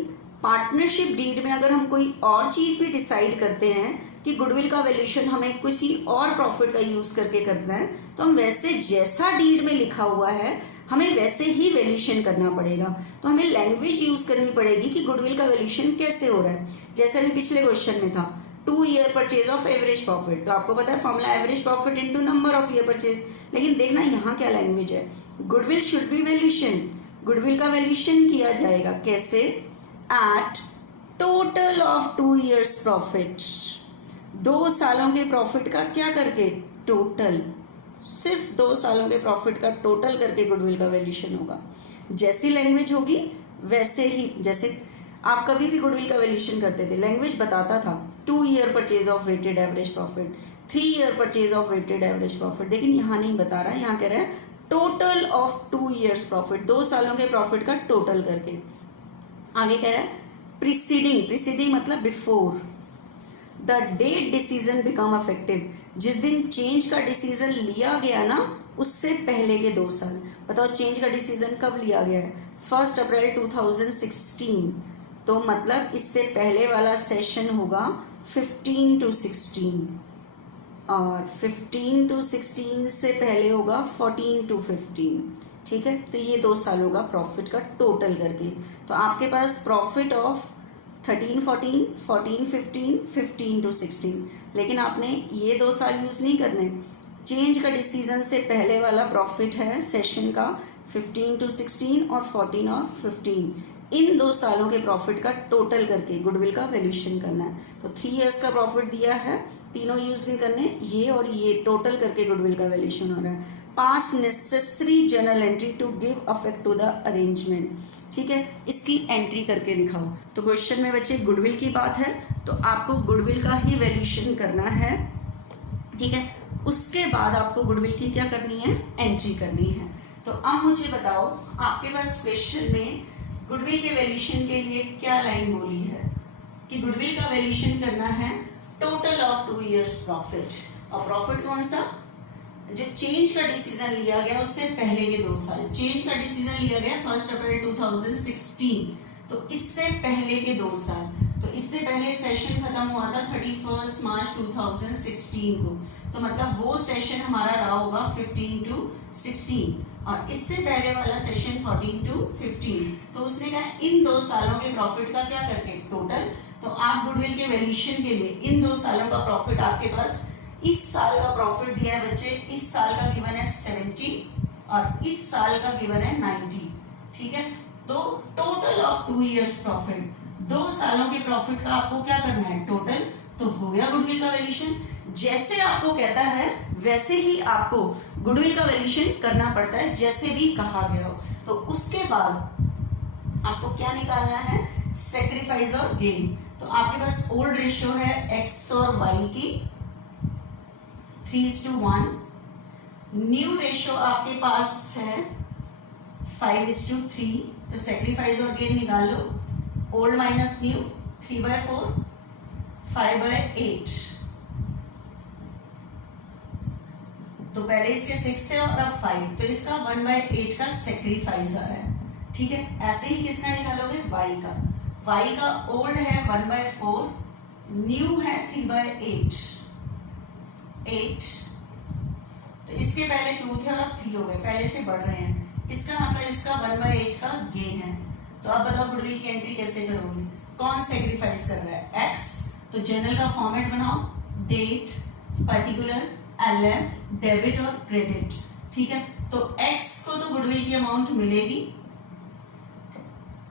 पार्टनरशिप डीड में अगर हम कोई और चीज़ भी डिसाइड करते हैं कि गुडविल का वैल्यूशन हमें किसी और प्रॉफिट का यूज़ करके करना है, तो हम वैसे जैसा डीड में लिखा हुआ है हमें वैसे ही वैल्यूशन करना पड़ेगा। तो हमें लैंग्वेज यूज करनी पड़ेगी कि गुडविल का वैल्यूशन कैसे हो रहा है। जैसे अभी पिछले क्वेश्चन में था 2 year purchase of average profit, तो आपको पता है formula average profit into number of year purchase. लेकिन देखना यहाँ क्या लैंग्वेज है, goodwill should be valuation, goodwill का वैल्यूशन किया जाएगा कैसे, at total of 2 years profit, 2 सालों के प्रॉफिट का क्या करके, टोटल, सिर्फ 2 सालों के प्रॉफिट का टोटल करके गुडविल का वैल्यूशन होगा। जैसी लैंग्वेज होगी वैसे ही, जैसे आप कभी भी गुडविल का वैल्यूशन करते थे, लैंग्वेज बताता था 2 year purchase of weighted average profit, 3 year purchase of weighted average profit, लेकिन यहाँ नहीं बता रहा है, यहाँ कह रहा है टोटल ऑफ 2 ईयर्स प्रॉफिट, 2 सालों के प्रॉफिट का टोटल करके। आगे कह रहा है प्रीसीडिंग, प्रीसीडिंग मतलब before the date decision become effective, जिस दिन चेंज का डिसीजन लिया गया ना उससे पहले के 2 साल। बताओ चेंज का डिसीजन कब लिया गया है, 1 अप्रैल 2016, तो मतलब इससे पहले वाला सेशन होगा 15 to 16 और 15 to 16 से पहले होगा 14 to 15। ठीक है, तो ये 2 सालों का प्रॉफिट का टोटल करके, तो आपके पास प्रॉफिट ऑफ 13-14, 14-15, 15 to 16, लेकिन आपने ये 2 साल यूज़ नहीं करने। चेंज का डिसीजन से पहले वाला प्रॉफिट है सेशन का 15 to 16 और 14 और 15, इन 2 सालों के प्रॉफिट का टोटल करके गुडविल का वैल्यूशन करना है। तो 3 इयर्स का प्रॉफिट दिया है, तीनों यूज़ नहीं करने, ये और ये टोटल करके गुडविल का वैल्यूशन हो रहा है। Pass necessary journal entry to give effect to the arrangement. ठीक है, इसकी एंट्री करके दिखाओ। तो क्वेश्चन में बच्चे गुडविल की बात है, तो आपको गुडविल का ही वैल्यूशन करना है। ठीक है, उसके बाद आपको गुडविल की क्या करनी है, एंट्री करनी है। तो अब मुझे बताओ, आपके पास क्वेश्चन में गुडविल के वैल्यूशन के लिए क्या लाइन बोली है कि गुडविल का वैल्यूशन करना है टोटल ऑफ 2 इयर्स प्रॉफिट, और प्रॉफिट कौन सा, जो चेंज का डिसीजन लिया गया उससे पहले के 2 साल। चेंज का डिसीजन लिया गया 1 अप्रैल 2016, तो इससे पहले के 2 साल, तो इससे पहले सेशन खत्म हुआ था 31 मार्च 2016 को, तो मतलब वो सेशन हमारा रहा होगा 15 to 16, और इससे पहले वाला सेशन 14 to 15। तो उसने कहा इन 2 सालों के प्रॉफिट का क्या करके टोटल, तो आप गुडविल के वैल्यूएशन के लिए इन 2 सालों का प्रॉफिट आपके पास, इस साल का प्रॉफिट दिया है बच्चे, इस साल का गिवन है 70 और इस साल का गिवन है 90, ठीक है। तो टोटल ऑफ 2 इयर्स प्रॉफिट, 2 सालों के प्रॉफिट का आपको क्या करना है टोटल, तो हो गया गुडविल का वैल्यूएशन। जैसे आपको कहता है वैसे ही आपको गुडविल का वैल्यूएशन करना पड़ता है, जैसे भी कहा गया हो। तो उसके बाद आपको क्या निकालना है, सैक्रिफाइस और गेन। तो आपके पास ओल्ड रेशियो है एक्स और वाई की 3:1, न्यू रेशियो आपके पास है 5:3, तो सैक्रिफाइस और गेन निकाल लो, ओल्ड माइनस न्यू 3/4 5/8, तो पहले इसके 6 थे और अब 5, तो इसका 1/8 का सैक्रिफाइस आ रहा है, ठीक है। ऐसे ही किसका निकालोगे, वाई का, वाई का ओल्ड है 1/4, न्यू है 3/8, 8, तो इसके पहले 2 थे और अब 3 हो गए, पहले से बढ़ रहे हैं, इसका मतलब इसका 1/8 का गेन है। तो अब बताओ गुडविल की एंट्री कैसे करोगे, कौन सैक्रिफाइस कर रहा है, एक्स, तो जनरल का फॉर्मेट बनाओ, डेट, पर्टिकुलर, एलएफ, डेबिट और क्रेडिट, ठीक है। तो एक्स को तो गुडविल की अमाउंट मिलेगी,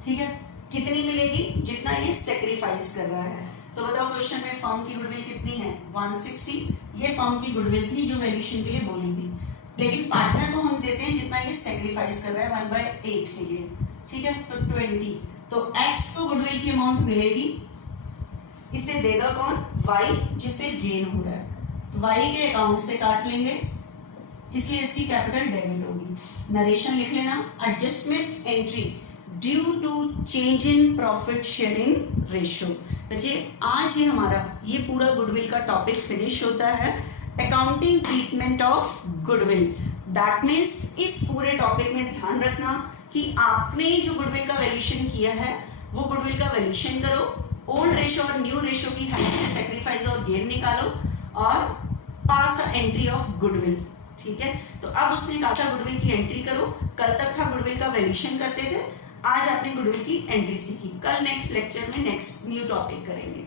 ठीक है, कितनी मिलेगी, जितना ये सैक्रिफाइस कर रहा है। तो बताओ क्वेश्चन में फर्म की गुडविल कितनी है 160, ये फर्म की गुडविल थी जो वैल्यूएशन के लिए बोली थी, लेकिन पार्टनर को हम देते हैं जितना ये सैक्रिफाइस कर रहा है 1/8 के लिए, ठीक है। तो 20, तो एक्स को गुडविल की अमाउंट मिलेगी, इसे देगा कौन, वाई, जिसे गेन हो रहा है, तो वाई के अकाउंट से काट लेंगे, इसलिए इसकी कैपिटल डेबिट होगी। नरेशन लिख लेना, adjustment entry due to change in profit sharing ratio. बच्चे आज ही हमारा ये पूरा गुडविल का टॉपिक फिनिश होता है, accounting treatment of goodwill. That means इस पूरे टॉपिक में ध्यान रखना कि आपने जो गुडविल का वैल्यूएशन किया है वो गुडविल का वैल्यूएशन करो, ओल्ड रेशियो और न्यू रेशियो की हेल्प से सैक्रिफाइस और गेन निकालो और पास अ एंट्री ऑफ गुडविल, ठीक है। तो अब उसने कहा था गुडविल की एंट्री करो, कल तक था गुडविल का वैल्यूएशन करते थे, आज आपने गुडविल की एंट्री सीखी, कल नेक्स्ट लेक्चर में नेक्स्ट न्यू टॉपिक करेंगे।